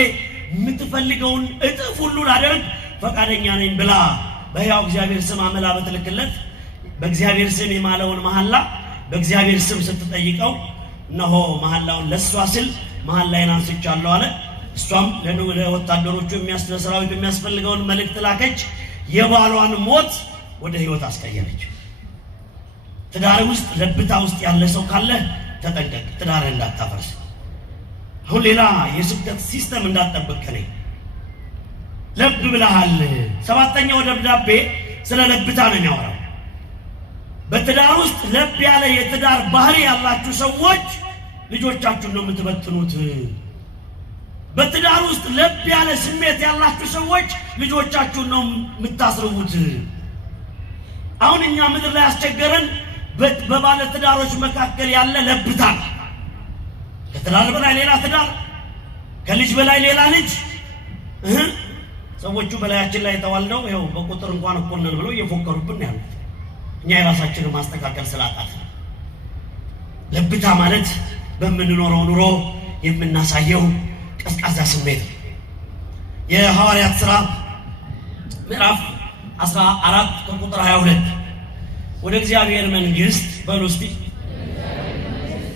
የምትፈልገውን እጥፍ ሁሉ ላደርግ ፈቃደኛ ነኝ ብላ በሕያው እግዚአብሔር ስም አመላ በትልክለት በእግዚአብሔር ስም የማለውን መሐላ በእግዚአብሔር ስም ስትጠይቀው እነሆ መሐላውን ለሷ ስል መሐላዬን አንስቻለሁ አለ። እሷም ለወታደሮቹ ለሰራዊቱ የሚያስፈልገውን መልእክት ላከች። የባሏን ሞት ወደ ሕይወት አስቀየረች። ትዳር ውስጥ ለብታ ውስጥ ያለ ሰው ካለ ተጠንቀቅ፣ ትዳር እንዳታፈርስ። አሁን ሌላ የስብከት ሲስተም እንዳትጠብቅ። ለብ ብለሃል። ሰባተኛው ደብዳቤ ስለ ለብታ ነው የሚያወራው። በትዳር ውስጥ ለብ ያለ የትዳር ባህሪ ያላችሁ ሰዎች ልጆቻችሁን ነው የምትበትኑት። በትዳር ውስጥ ለብ ያለ ስሜት ያላችሁ ሰዎች ልጆቻችሁን ነው የምታስርቡት። አሁን እኛ ምድር ላይ ያስቸገረን በባለ ትዳሮች መካከል ያለ ለብታ፣ ከትዳር በላይ ሌላ ትዳር፣ ከልጅ በላይ ሌላ ልጅ። ሰዎቹ በላያችን ላይ ተዋልደው ይኸው በቁጥር እንኳን እኩል ነን ብለው እየፎከሩብን ያሉት እኛ የራሳችንን ማስተካከል ስላቃተን። ለብታ ማለት በምንኖረው ኑሮ የምናሳየው ቀዝቃዛ ስሜት ነው። የሐዋርያት ሥራ ምዕራፍ 14 ከቁጥር 22 ወደ እግዚአብሔር መንግሥት በሉ እስቲ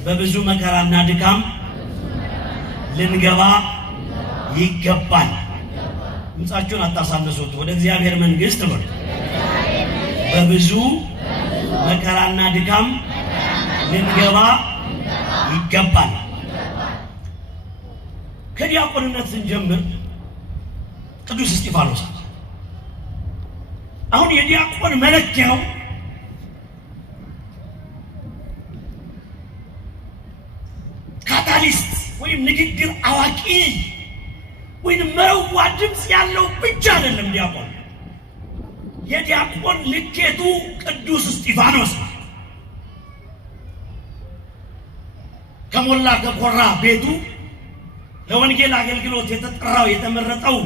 በብዙ መከራና ድካም ልንገባ ይገባል። ድምፃችሁን አታሳንሱት። ወደ እግዚአብሔር መንግሥት በሉ በብዙ መከራና ድካም ልንገባ ይገባል። ከዲያቆንነት ስንጀምር ቅዱስ እስጢፋኖስ አሁን የዲያቆን መለኪያው ካታሊስት ወይም ንግግር አዋቂ ወይም መረዋ ድምፅ ያለው ብቻ አይደለም። ዲያቆን የዲያቆን ልኬቱ ቅዱስ እስጢፋኖስ ከሞላ ከኮራ ቤቱ ለወንጌል አገልግሎት የተጠራው የተመረጠው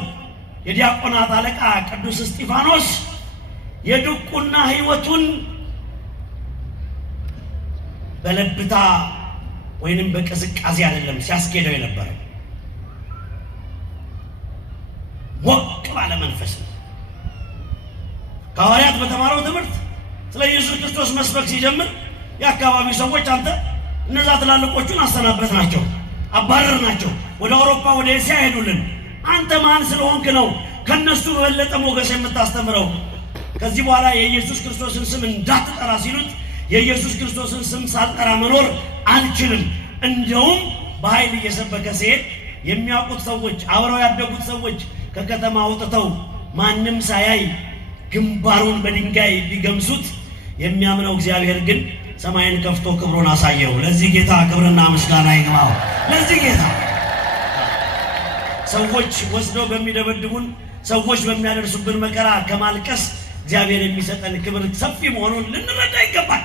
የዲያቆናት አለቃ ቅዱስ እስጢፋኖስ የድቁና ሕይወቱን በለብታ ወይንም በቅዝቃዜ አይደለም ሲያስኬደው የነበረው፣ ሞቅ ባለ መንፈስ ነው። ከሐዋርያት በተማረው ትምህርት ስለ ኢየሱስ ክርስቶስ መስበክ ሲጀምር የአካባቢው ሰዎች አንተ እነዛ ትላልቆቹን አሰናበት ናቸው፣ አባረር ናቸው፣ ወደ አውሮፓ ወደ እስያ ሄዱልን፣ አንተ ማን ስለሆንክ ነው ከነሱ በበለጠ ሞገስ የምታስተምረው? ከዚህ በኋላ የኢየሱስ ክርስቶስን ስም እንዳትጠራ ሲሉት የኢየሱስ ክርስቶስን ስም ሳልጠራ መኖር አልችልም፣ እንደውም በኃይል እየሰበከ ሲሄድ የሚያውቁት ሰዎች አብረው ያደጉት ሰዎች ከከተማ አውጥተው ማንም ሳያይ ግንባሩን በድንጋይ ቢገምሱት የሚያምነው እግዚአብሔር ግን ሰማይን ከፍቶ ክብሩን አሳየው። ለዚህ ጌታ ክብርና ምስጋና ይግባው። ለዚህ ጌታ ሰዎች ወስደው በሚደበድቡን ሰዎች በሚያደርሱብን መከራ ከማልቀስ እግዚአብሔር የሚሰጠን ክብር ሰፊ መሆኑን ልንረዳ ይገባል።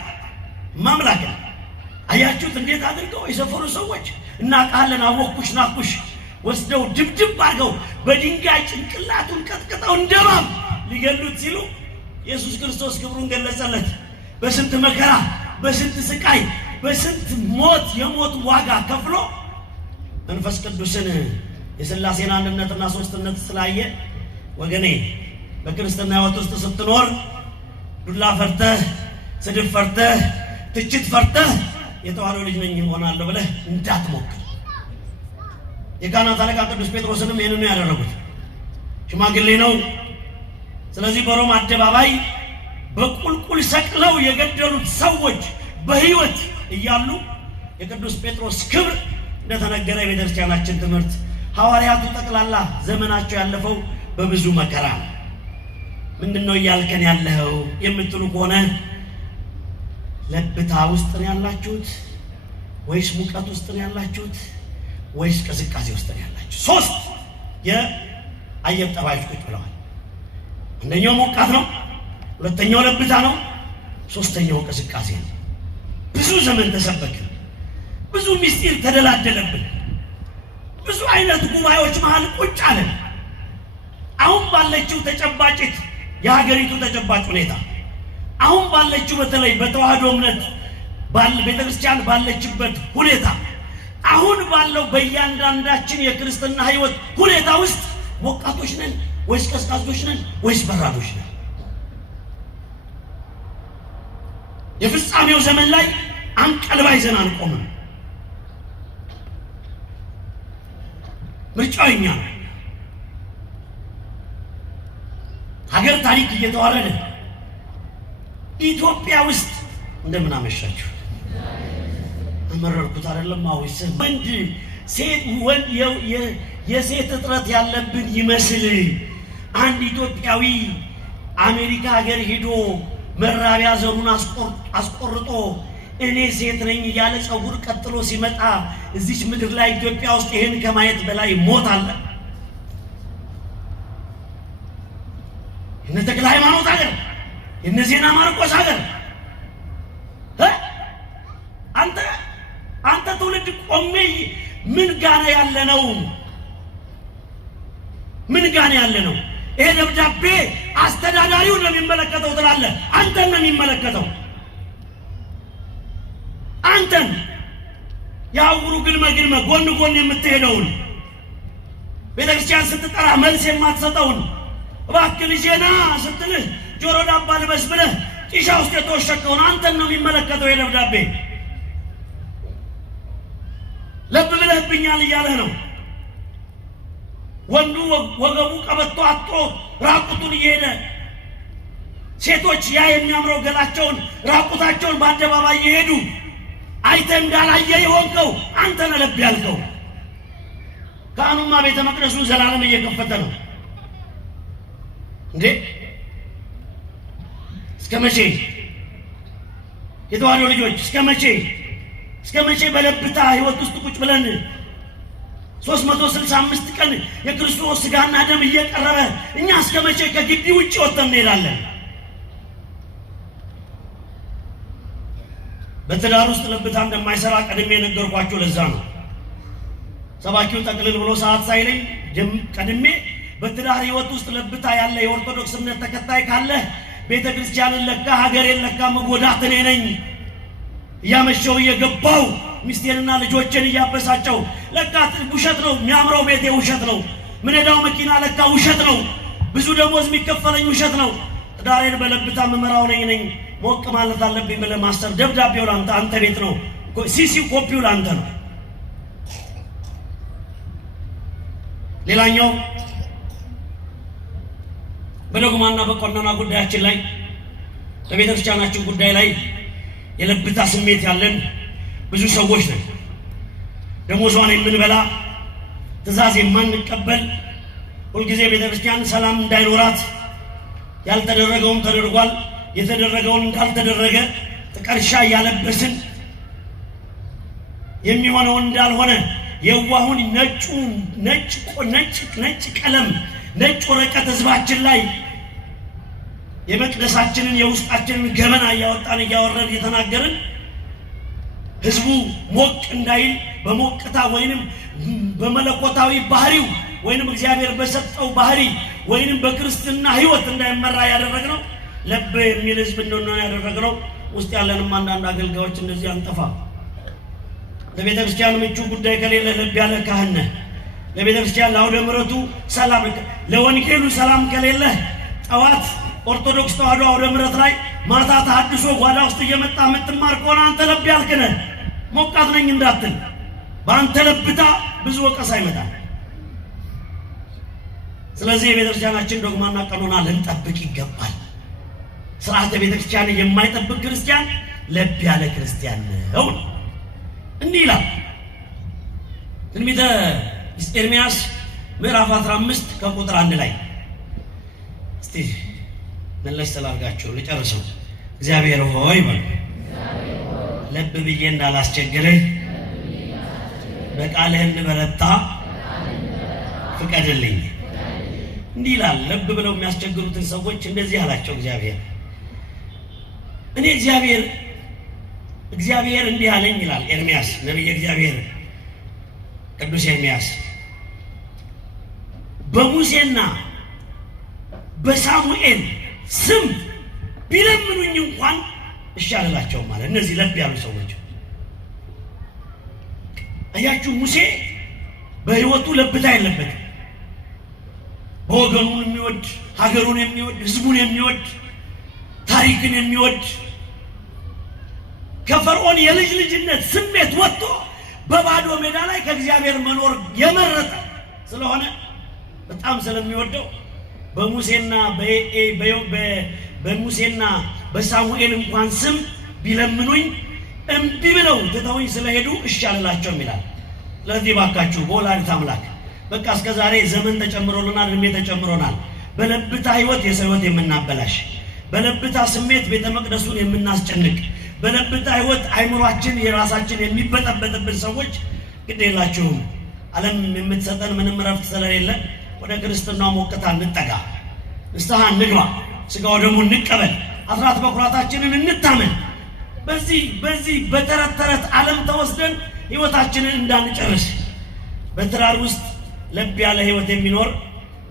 ማምላክ አያችሁት እንዴት አድርገው የሰፈሩ ሰዎች እናውቃለን አወኩሽ ናኩሽ ወስደው ድብድብ አድርገው በድንጋይ ጭንቅላቱን ቀጥቅጠው እንደማም ሊገሉት ሲሉ ኢየሱስ ክርስቶስ ክብሩን ገለጸለት። በስንት መከራ በስንት ስቃይ በስንት ሞት የሞት ዋጋ ከፍሎ መንፈስ ቅዱስን የሥላሴን አንድነትና ሶስትነት ስላየ ወገኔ በክርስትና ሕይወት ውስጥ ስትኖር ዱላ ፈርተህ ስድብ ፈርተህ ትችት ፈርተህ የተዋሕዶ ልጅ ነኝ እሆናለሁ ብለህ እንዳትሞክር። የካህናት አለቃ ቅዱስ ጴጥሮስንም ይህንኑ ያደረጉት ሽማግሌ ነው። ስለዚህ በሮም አደባባይ በቁልቁል ሰቅለው የገደሉት ሰዎች በሕይወት እያሉ የቅዱስ ጴጥሮስ ክብር እንደተነገረ የቤተክርስቲያናችን ትምህርት ሐዋርያቱ ጠቅላላ ዘመናቸው ያለፈው በብዙ መከራ ነው። ምንድነው እያልከን ያለኸው የምትሉ ከሆነ ለብታ ውስጥ ነው ያላችሁት ወይስ ሙቀት ውስጥ ነው ያላችሁት ወይስ ቅዝቃዜ ውስጥ ነው ያላችሁት? ሶስት የአየር ጠባዮች ቁጭ ብለዋል። አንደኛው ሞቃት ነው፣ ሁለተኛው ለብታ ነው፣ ሶስተኛው ቅዝቃዜ ነው። ብዙ ዘመን ተሰበክን፣ ብዙ ምስጢር ተደላደለብን፣ ብዙ አይነት ጉባኤዎች መሃል ቁጭ አለን። አሁን ባለችው ተጨባጭ የሀገሪቱ ተጨባጭ ሁኔታ አሁን ባለችው በተለይ በተዋህዶ እምነት ቤተክርስቲያን ባለችበት ሁኔታ አሁን ባለው በእያንዳንዳችን የክርስትና ሕይወት ሁኔታ ውስጥ ሞቃቶች ነን ወይስ ቀዝቃዞች ነን ወይስ በራዶች ነን? የፍጻሜው ዘመን ላይ አንቀልባ ይዘን አንቆምም። ምርጫው የኛ ነው። ሀገር ታሪክ እየተዋረደ ኢትዮጵያ ውስጥ እንደምን አመሻችሁ? አመረርኩት አይደለም? አውይስ ወንድ ሴት ወንድ የሴት እጥረት ያለብን ይመስል አንድ ኢትዮጵያዊ አሜሪካ ሀገር ሄዶ መራቢያ ዘሩን አስቆርጦ እኔ ሴት ነኝ እያለ ጸጉር ቀጥሎ ሲመጣ እዚች ምድር ላይ ኢትዮጵያ ውስጥ ይሄን ከማየት በላይ ሞት አለ? እነ ተክለ ሃይማኖት ሀገር፣ እነ ዜና ማርቆስ ሀገር አንተ ትውልድ ቆሜ ምን ጋና ያለ ነው? ምን ጋና ያለ ነው? ይሄ ደብዳቤ አስተዳዳሪውን ነው የሚመለከተው ትላለህ። አንተን ነው የሚመለከተው። አንተን ያውሩ ግልመ ጎን ጎን የምትሄደውን ቤተክርስቲያን ስትጠራ መልስ የማትሰጠውን እባክህ ልጄና ስትልህ ጆሮ ዳባ ልበስ ብለህ ጢሻ ውስጥ የተወሸከውን አንተን ነው የሚመለከተው። የደብዳቤ ለብ ብለህብኛል እያለህ ነው። ወንዱ ወገቡ ቀበቶ አጥሮ ራቁቱን እየሄደ ሴቶች ያ የሚያምረው ገላቸውን ራቁታቸውን በአደባባይ እየሄዱ አይተህ እንዳላየ የሆንከው አንተ ነህ ለብ ያልከው። ካህኑማ ቤተ መቅደሱን ዘላለም እየከፈተ ነው እንዴ? እስከ መቼ የተዋህዶ ልጆች? እስከ መቼ በለብታ ህይወት ውስጥ ቁጭ ብለን 365 ቀን የክርስቶስ ስጋና ደም እየቀረበ እኛ እስከ መቼ ከግቢ ውጭ ወጥተን እንሄዳለን? በትዳር ውስጥ ለብታ እንደማይሰራ ቀድሜ ነገርኳችሁ። ለዛ ነው ሰባኪው ጠቅልል ብሎ ሰዓት ሳይለኝ ቀድሜ በትዳር ህይወት ውስጥ ለብታ ያለ የኦርቶዶክስ እምነት ተከታይ ካለ ቤተክርስቲያንን ለካ ሀገሬን ለካ መጎዳት እኔ ነኝ እያመሸው እየገባው ሚስቴንና ልጆችን እያበሳጨው ለካ ውሸት ነው። የሚያምረው ቤቴ ውሸት ነው። ምንዳው መኪና ለካ ውሸት ነው። ብዙ ደሞዝ የሚከፈለኝ ውሸት ነው። ትዳሬን በለብታ መመራው ነኝ ሞቅ ማለት አለብኝ ብለህ ማስተር ደብዳቤው አንተ ቤት ነው። ሲሲ ኮፒው ላንተ ነው። ሌላኛው በደጉማና በቆነና ጉዳያችን ላይ በቤተክርስቲያናችን ጉዳይ ላይ የለብታ ስሜት ያለን ብዙ ሰዎች ነን። ደሞዟን የምንበላ ትእዛዝ የማንቀበል ሁልጊዜ ቤተክርስቲያን ሰላም እንዳይኖራት ያልተደረገውን ተደርጓል የተደረገውን እንዳልተደረገ ጥቀርሻ እያለበስን የሚሆነውን እንዳልሆነ የዋሁን ነጭ ቀለም ነጭ ወረቀት ህዝባችን ላይ የመቅደሳችንን የውስጣችንን ገመና እያወጣን እያወረድ የተናገርን ህዝቡ ሞቅ እንዳይል በሞቅታ ወይንም በመለኮታዊ ባህሪው ወይንም እግዚአብሔር በሰጠው ባህሪ ወይንም በክርስትና ህይወት እንዳይመራ ያደረግነው ለብ የሚል ህዝብ እንደሆነ ያደረግነው። ውስጥ ያለንም አንዳንድ አገልጋዮች እንደዚህ አንጠፋ። ለቤተክርስቲያን ምቹ ጉዳይ ከሌለ ለብ ያለ ካህን ነህ። ለቤተክርስቲያን ለአውደ ምሕረቱ ሰላም ለወንጌሉ ሰላም ከሌለ ጠዋት ኦርቶዶክስ ተዋህዶ አውደ ምሕረት ላይ ማታ ተሐድሶ ጓዳ ውስጥ እየመጣ የምትማር ከሆነ አንተ ለብ ያልክ ነህ። ሞቃት ነኝ እንዳትል። በአንተ ለብታ ብዙ ወቀሳ ይመጣል። ስለዚህ የቤተክርስቲያናችን ዶግማና ቀኖና ልንጠብቅ ይገባል። ስርዓተ ቤተክርስቲያን የማይጠብቅ ክርስቲያን ለብ ያለ ክርስቲያን ነው። እንዲህ ይላል ትንቢተ ኤርምያስ ምዕራፍ 15 ከቁጥር 1 ላይ እስቲ መለስ ተላርጋችሁ ልጨርሰው። እግዚአብሔር ሆይ በል ለብ ብዬ እንዳላስቸግርህ በቃልህ እንድበረታ ፍቀድልኝ። እንዲህ ይላል። ለብ ብለው የሚያስቸግሩትን ሰዎች እንደዚህ አላቸው እግዚአብሔር። እኔ እግዚአብሔር እንዲህ አለኝ ይላል ኤርምያስ፣ ነቢየ እግዚአብሔር ቅዱስ ኤርምያስ። በሙሴና በሳሙኤል ስም ቢለምኑኝ እንኳን እሺ አልላቸውም ማለት እነዚህ ለብ ያሉ ሰዎች። አያችሁ ሙሴ በህይወቱ ለብታ የለበት በወገኑ የሚወድ ሀገሩን የሚወድ ህዝቡን የሚወድ ታሪክን የሚወድ ከፈርዖን የልጅ ልጅነት ስሜት ወጥቶ በባዶ ሜዳ ላይ ከእግዚአብሔር መኖር የመረጠ ስለሆነ በጣም ስለሚወደው በሙሴና በሳሙኤል እንኳን ስም ቢለምኑኝ እምቢ ብለው ትተውኝ ስለሄዱ እሺ አልላቸውም ይላል። ስለዚህ ባካችሁ በወላዲተ አምላክ በቃ እስከ ዛሬ ዘመን ተጨምሮልናል፣ እድሜ ተጨምሮናል። በለብታ ህይወት የሰው ህይወት የምናበላሽ፣ በለብታ ስሜት ቤተ መቅደሱን የምናስጨንቅ፣ በለብታ ህይወት አይምሯችን የራሳችን የሚበጠበጥብን ሰዎች ግድ የላችሁም። ዓለም የምትሰጠን ምንም ረፍት ስለሌለ ወደ ክርስትናው ሞቅታ እንጠጋ፣ ንስሐ እንግባ፣ ስጋው ደግሞ እንቀበል፣ አስራት በኩራታችንን እንታመን። በዚህ በተረት ተረት ዓለም ተወስደን ህይወታችንን እንዳንጨርስ። በትዳር ውስጥ ለብ ያለ ህይወት የሚኖር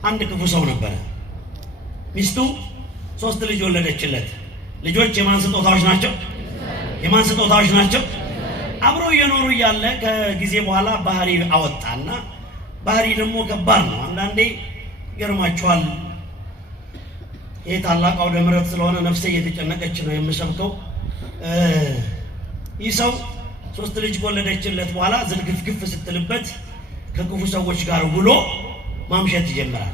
አንድ ክፉ ሰው ነበረ። ሚስቱ 3 ልጅ ወለደችለት። ልጆች የማን ስጦታዎች ናቸው? የማን ስጦታዎች ናቸው? አብረው እየኖሩ እያለ ከጊዜ በኋላ ባህሪ አወጣና ባህሪ ደግሞ ከባድ ነው። አንዳንዴ ይገርማችኋል። ይህ ታላቅ አውደ ምሕረት ስለሆነ ነፍሴ እየተጨነቀች ነው የምሰብከው። ይህ ሰው 3 ልጅ ወለደችለት በኋላ ዝልግፍግፍ ስትልበት ከክፉ ሰዎች ጋር ውሎ ማምሸት ይጀምራል።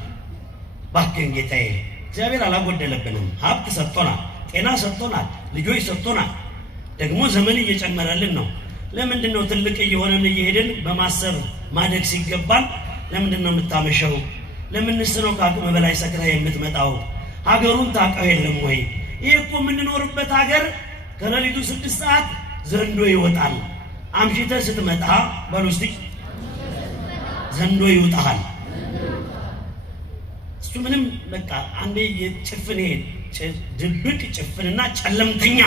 ባክን ጌታዬ እግዚአብሔር አላጎደለብንም፣ ሀብት ሰጥቶናል፣ ጤና ሰጥቶናል፣ ልጆች ሰጥቶናል፣ ደግሞ ዘመን እየጨመረልን ነው። ለምንድን ነው ትልቅ እየሆነን እየሄድን በማሰብ ማደግ ሲገባን ለምንድን ነው የምታመሸው? ለምንስ ነው ከአቅም በላይ ሰክረህ የምትመጣው? ሀገሩን ታውቀው የለም ወይ? ይህ እኮ የምንኖርበት ሀገር ከሌሊቱ 6 ሰዓት ዘንዶ ይወጣል። አምሽተህ ስትመጣ በሉ እስቲ ዘንዶ ይውጣል። እሱ ምንም በቃ አንዴ የጭፍን ድብቅ ጭፍንና ጨለምተኛ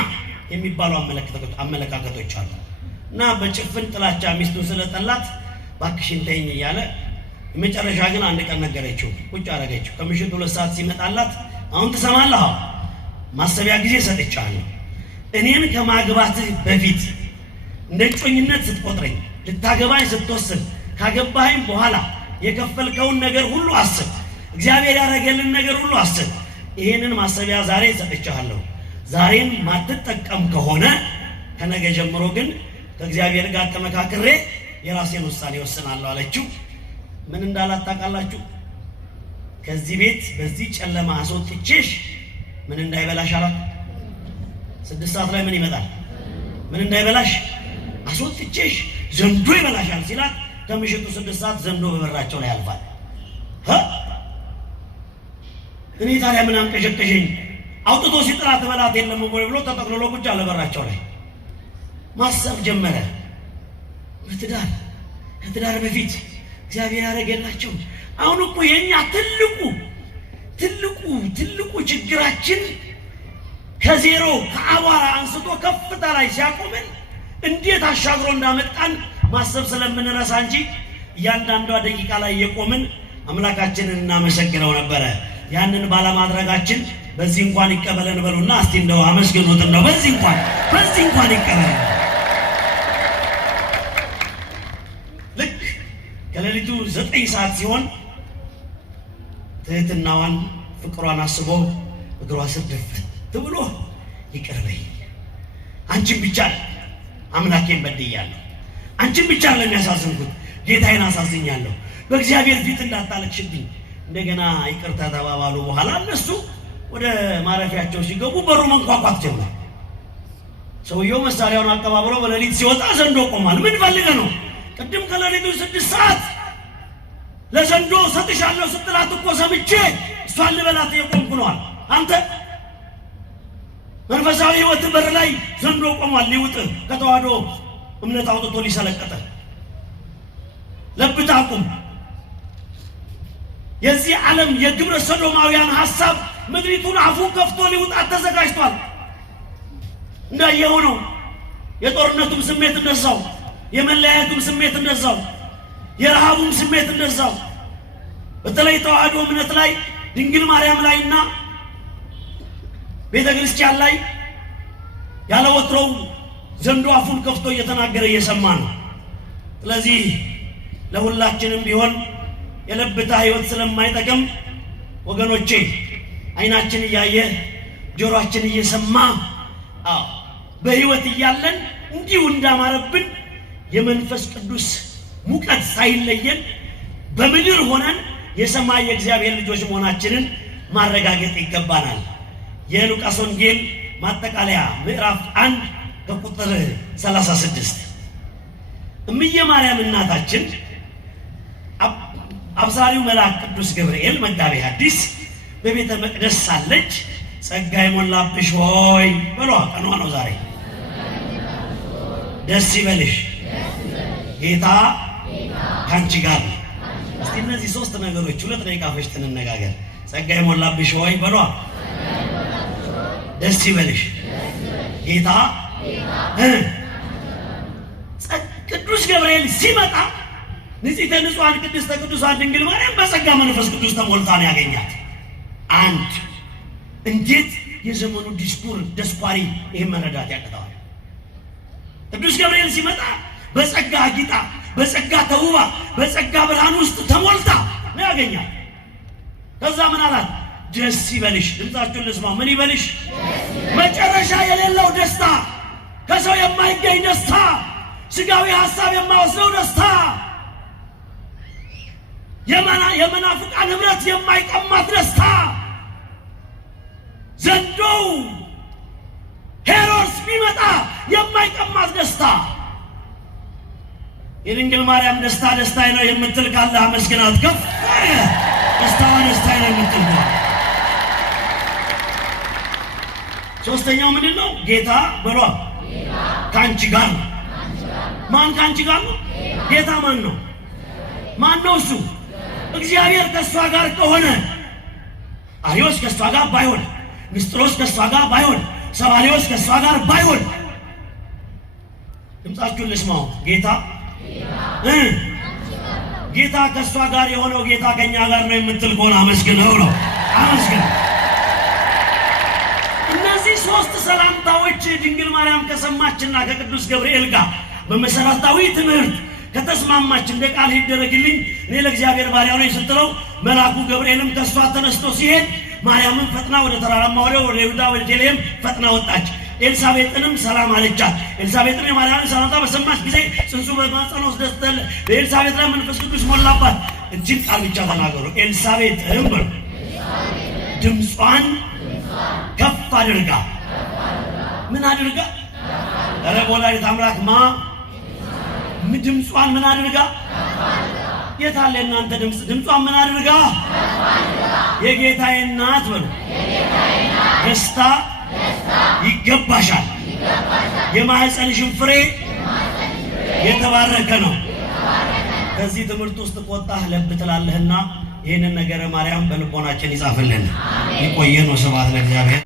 የሚባሉ አመለካከቶች አሉ። እና በጭፍን ጥላቻ ሚስቱን ስለጠላት ባክሽን ተይኝ እያለ መጨረሻ ግን አንድ ቀን ነገረችው፣ ቁጭ አደረገችው። ከምሽቱ 2 ሰዓት ሲመጣላት አሁን ትሰማለህ፣ ማሰቢያ ጊዜ ሰጥቻለሁ። እኔን ከማግባትህ በፊት እንደ ጮኝነት ስትቆጥረኝ፣ ልታገባኝ ስትወስን፣ ካገባኸኝ በኋላ የከፈልከውን ነገር ሁሉ አስብ፣ እግዚአብሔር ያደረገልን ነገር ሁሉ አስብ። ይሄንን ማሰቢያ ዛሬ ሰጥቻለሁ። ዛሬን ማትጠቀም ከሆነ ከነገ ጀምሮ ግን ከእግዚአብሔር ጋር ተመካክሬ የራሴን ውሳኔ ወስናለሁ አለችው። ምን እንዳላት ታውቃላችሁ? ከዚህ ቤት በዚህ ጨለማ አስወጥቼሽ ምን እንዳይበላሽ አላት። 6 ሰዓት ላይ ምን ይመጣል? ምን እንዳይበላሽ አስወጥቼሽ ዘንዶ ይበላሻል ሲላት ከምሽቱ 6 ሰዓት ዘንዶ በበራቸው ላይ ያልፋል። እኔ ታዲያ ምን አንቀሸቀሸኝ? አውጥቶ ሲጥራት በላት የለም ወይ ብሎ ተጠቅልሎ ቁጭ አለ በራቸው ላይ። ማሰብ ጀመረ። ከትዳር በፊት እግዚአብሔር ያደረገላቸው። አሁን እኮ የኛ ትልቁ ችግራችን ከዜሮ ከአቧራ አንስቶ ከፍታ ላይ ሲያቆመን እንዴት አሻግሮ እንዳመጣን ማሰብ ስለምንረሳ እንጂ እያንዳንዷ ደቂቃ ላይ የቆምን አምላካችንን እናመሰግነው ነበረ። ያንን ባለማድረጋችን በዚህ እንኳን ይቀበለን በሉና እስቲ እንደው አመስግኑት። እንደው በዚህ እንኳን ይቀበለን። ልክ ከሌሊቱ 9 ሰዓት ሲሆን ትህትናዋን ፍቅሯን አስቦ እግሯ ስር ድፍት ብሎ ይቅር በይ፣ አንቺን ብቻ አምላኬን በድያለሁ፣ አንቺን ብቻ ለሚያሳዝንኩት ጌታዬን አሳዝኛለሁ፣ በእግዚአብሔር ፊት እንዳታለቅሽብኝ። እንደገና ይቅርታ ተባባሉ። በኋላ እነሱ ወደ ማረፊያቸው ሲገቡ በሩ መንኳኳት ጀመረ። ሰውየው መሳሪያውን አቀባብሎ በሌሊት ሲወጣ ዘንዶ ቆሟል። ምን ፈልገህ ነው? ቅድም ከሌሊቱ 6 ሰዓት ለዘንዶ ሰጥሻለሁ ስትላት እኮ ሰምቼ እሷን ልበላት የቆምኩ ነዋል። አንተ መንፈሳዊ ህይወት በር ላይ ዘንዶ ቆሟል። ሊውጥህ ከተዋህዶ እምነት አውጥቶ ሊሰለቀጥህ ለብታ ቁም። የዚህ ዓለም የግብረ ሰዶማውያን ሐሳብ ምድሪቱን አፉን ከፍቶ ሊውጣት ተዘጋጅቷል። እንዳየው ነው። የጦርነቱም ስሜት እንደዛው፣ የመለያየቱም ስሜት እንደዛው፣ የረሃቡም ስሜት እንደዛው። በተለይ ተዋህዶ እምነት ላይ ድንግል ማርያም ላይና ቤተ ክርስቲያን ላይ ያለ ወትሮው ዘንዶ አፉን ከፍቶ እየተናገረ እየሰማ ነው። ስለዚህ ለሁላችንም ቢሆን የለብታ ህይወት ስለማይጠቅም ወገኖቼ አይናችን እያየ ጆሮአችን እየሰማ በህይወት እያለን እንዲሁ እንዳማረብን የመንፈስ ቅዱስ ሙቀት ሳይለየን በምድር ሆነን የሰማይ የእግዚአብሔር ልጆች መሆናችንን ማረጋገጥ ይገባናል። የሉቃስ ወንጌል ማጠቃለያ ምዕራፍ 1 ከቁጥር 36 እምዬ ማርያም እናታችን አብሳሪው መልአክ ቅዱስ ገብርኤል መጋቤ ሐዲስ በቤተ መቅደስ ሳለች ጸጋ የሞላብሽ ሆይ ብሎ ቀኗ ነው ዛሬ ደስ ይበልሽ ጌታ ካንቺ ጋር ነው። እስቲ እነዚህ ሶስት ነገሮች ሁለት ደቂቃ ፈጅተን እንነጋገር። ጸጋ የሞላብሽ ሆይ ብሎ ደስ ይበልሽ ጌታ ቅዱስ ገብርኤል ሲመጣ ንጽሕተ ንጹሐን ቅድስተ ቅዱሳን ድንግል ማርያም በጸጋ መንፈስ ቅዱስ ተሞልታ ነው ያገኛት። አንድ እንዴት የዘመኑ ዲስኩር ደስኳሪ ይሄን መረዳት ያቅተዋል? ቅዱስ ገብርኤል ሲመጣ በጸጋ አጊጣ በጸጋ ተውባ በጸጋ ብርሃን ውስጥ ተሞልታ ነው ያገኛት። ከዛ ምን አላት? ደስ ይበልሽ። ድምጻችሁን ልስማ። ምን ይበልሽ? መጨረሻ የሌለው ደስታ፣ ከሰው የማይገኝ ደስታ፣ ስጋዊ ሐሳብ የማይወስደው ደስታ፣ የመናፍቃን ህብረት የማይቀማት ደስታ፣ ዘንዶው ሄሮድስ ቢመጣ የማይቀማት ደስታ። የድንግል ማርያም ደስታ ደስታዬ ነው የምትል ካለ አመስግናት። ከፍ ደስታዋ ደስታዬ ነው የምትል ነው። ሶስተኛው ምንድነው? ጌታ ብሎ ካንቺ ጋር ነው። ማን ካንቺ ጋር ነው? ጌታ ማን ነው? ማን ነው እሱ? እግዚአብሔር ከሷ ጋር ከሆነ አርዮስ ከሷ ጋር ባይሆን፣ ንስጥሮስ ከሷ ጋር ባይሆን፣ ሰባሪዎስ ከሷ ጋር ባይሆን፣ ድምጻችሁን ልስማው። ጌታ ከሷ ጋር የሆነው ጌታ ከኛ ጋር ነው የምትል ከሆነ አመስግነው ነው። አመስግነው። እነዚህ ሶስት ሰላምታዎች ድንግል ማርያም ከሰማችና ከቅዱስ ገብርኤል ጋር በመሰረታዊ ትምህርት ከተስማማች እንደ ቃል ይደረግልኝ እኔ ለእግዚአብሔር ባሪያው ነኝ ስትለው መልአኩ ገብርኤልም ከሷ ተነስቶ ሲሄድ ማርያምን ፈጥና ወደ ተራራማ ወደ ይሁዳ ወደ ቤተልሔም ፈጥና ወጣች። ኤልሳቤጥንም ሰላም አለቻት። ኤልሳቤጥም የማርያምን ሰላምታ በሰማች ጊዜ ጽንሱ በማኅፀኗ ውስጥ ደስ ተለ በኤልሳቤጥ ላይ መንፈስ ቅዱስ ሞላባት። እጅግ ቃል ብቻ ተናገሩ። ኤልሳቤጥም ድምጿን ከፍ አድርጋ ምን አድርጋ? ኧረ ወላዲተ አምላክ ድምጿን ምን አድርጋ? የታለ እናንተ ድምጽ? ድምጿን ምን አድርጋ? የጌታዬ እናት በሉ። ደስታ ይገባሻል፣ የማኅፀንሽን ፍሬ የተባረከ ነው። ከዚህ ትምህርት ውስጥ ቆጣህ ለብ ትላለህና ይህንን ነገረ ማርያም በልቦናችን ይጻፍልን። ይቆየን። ወስብሐት ለእግዚአብሔር።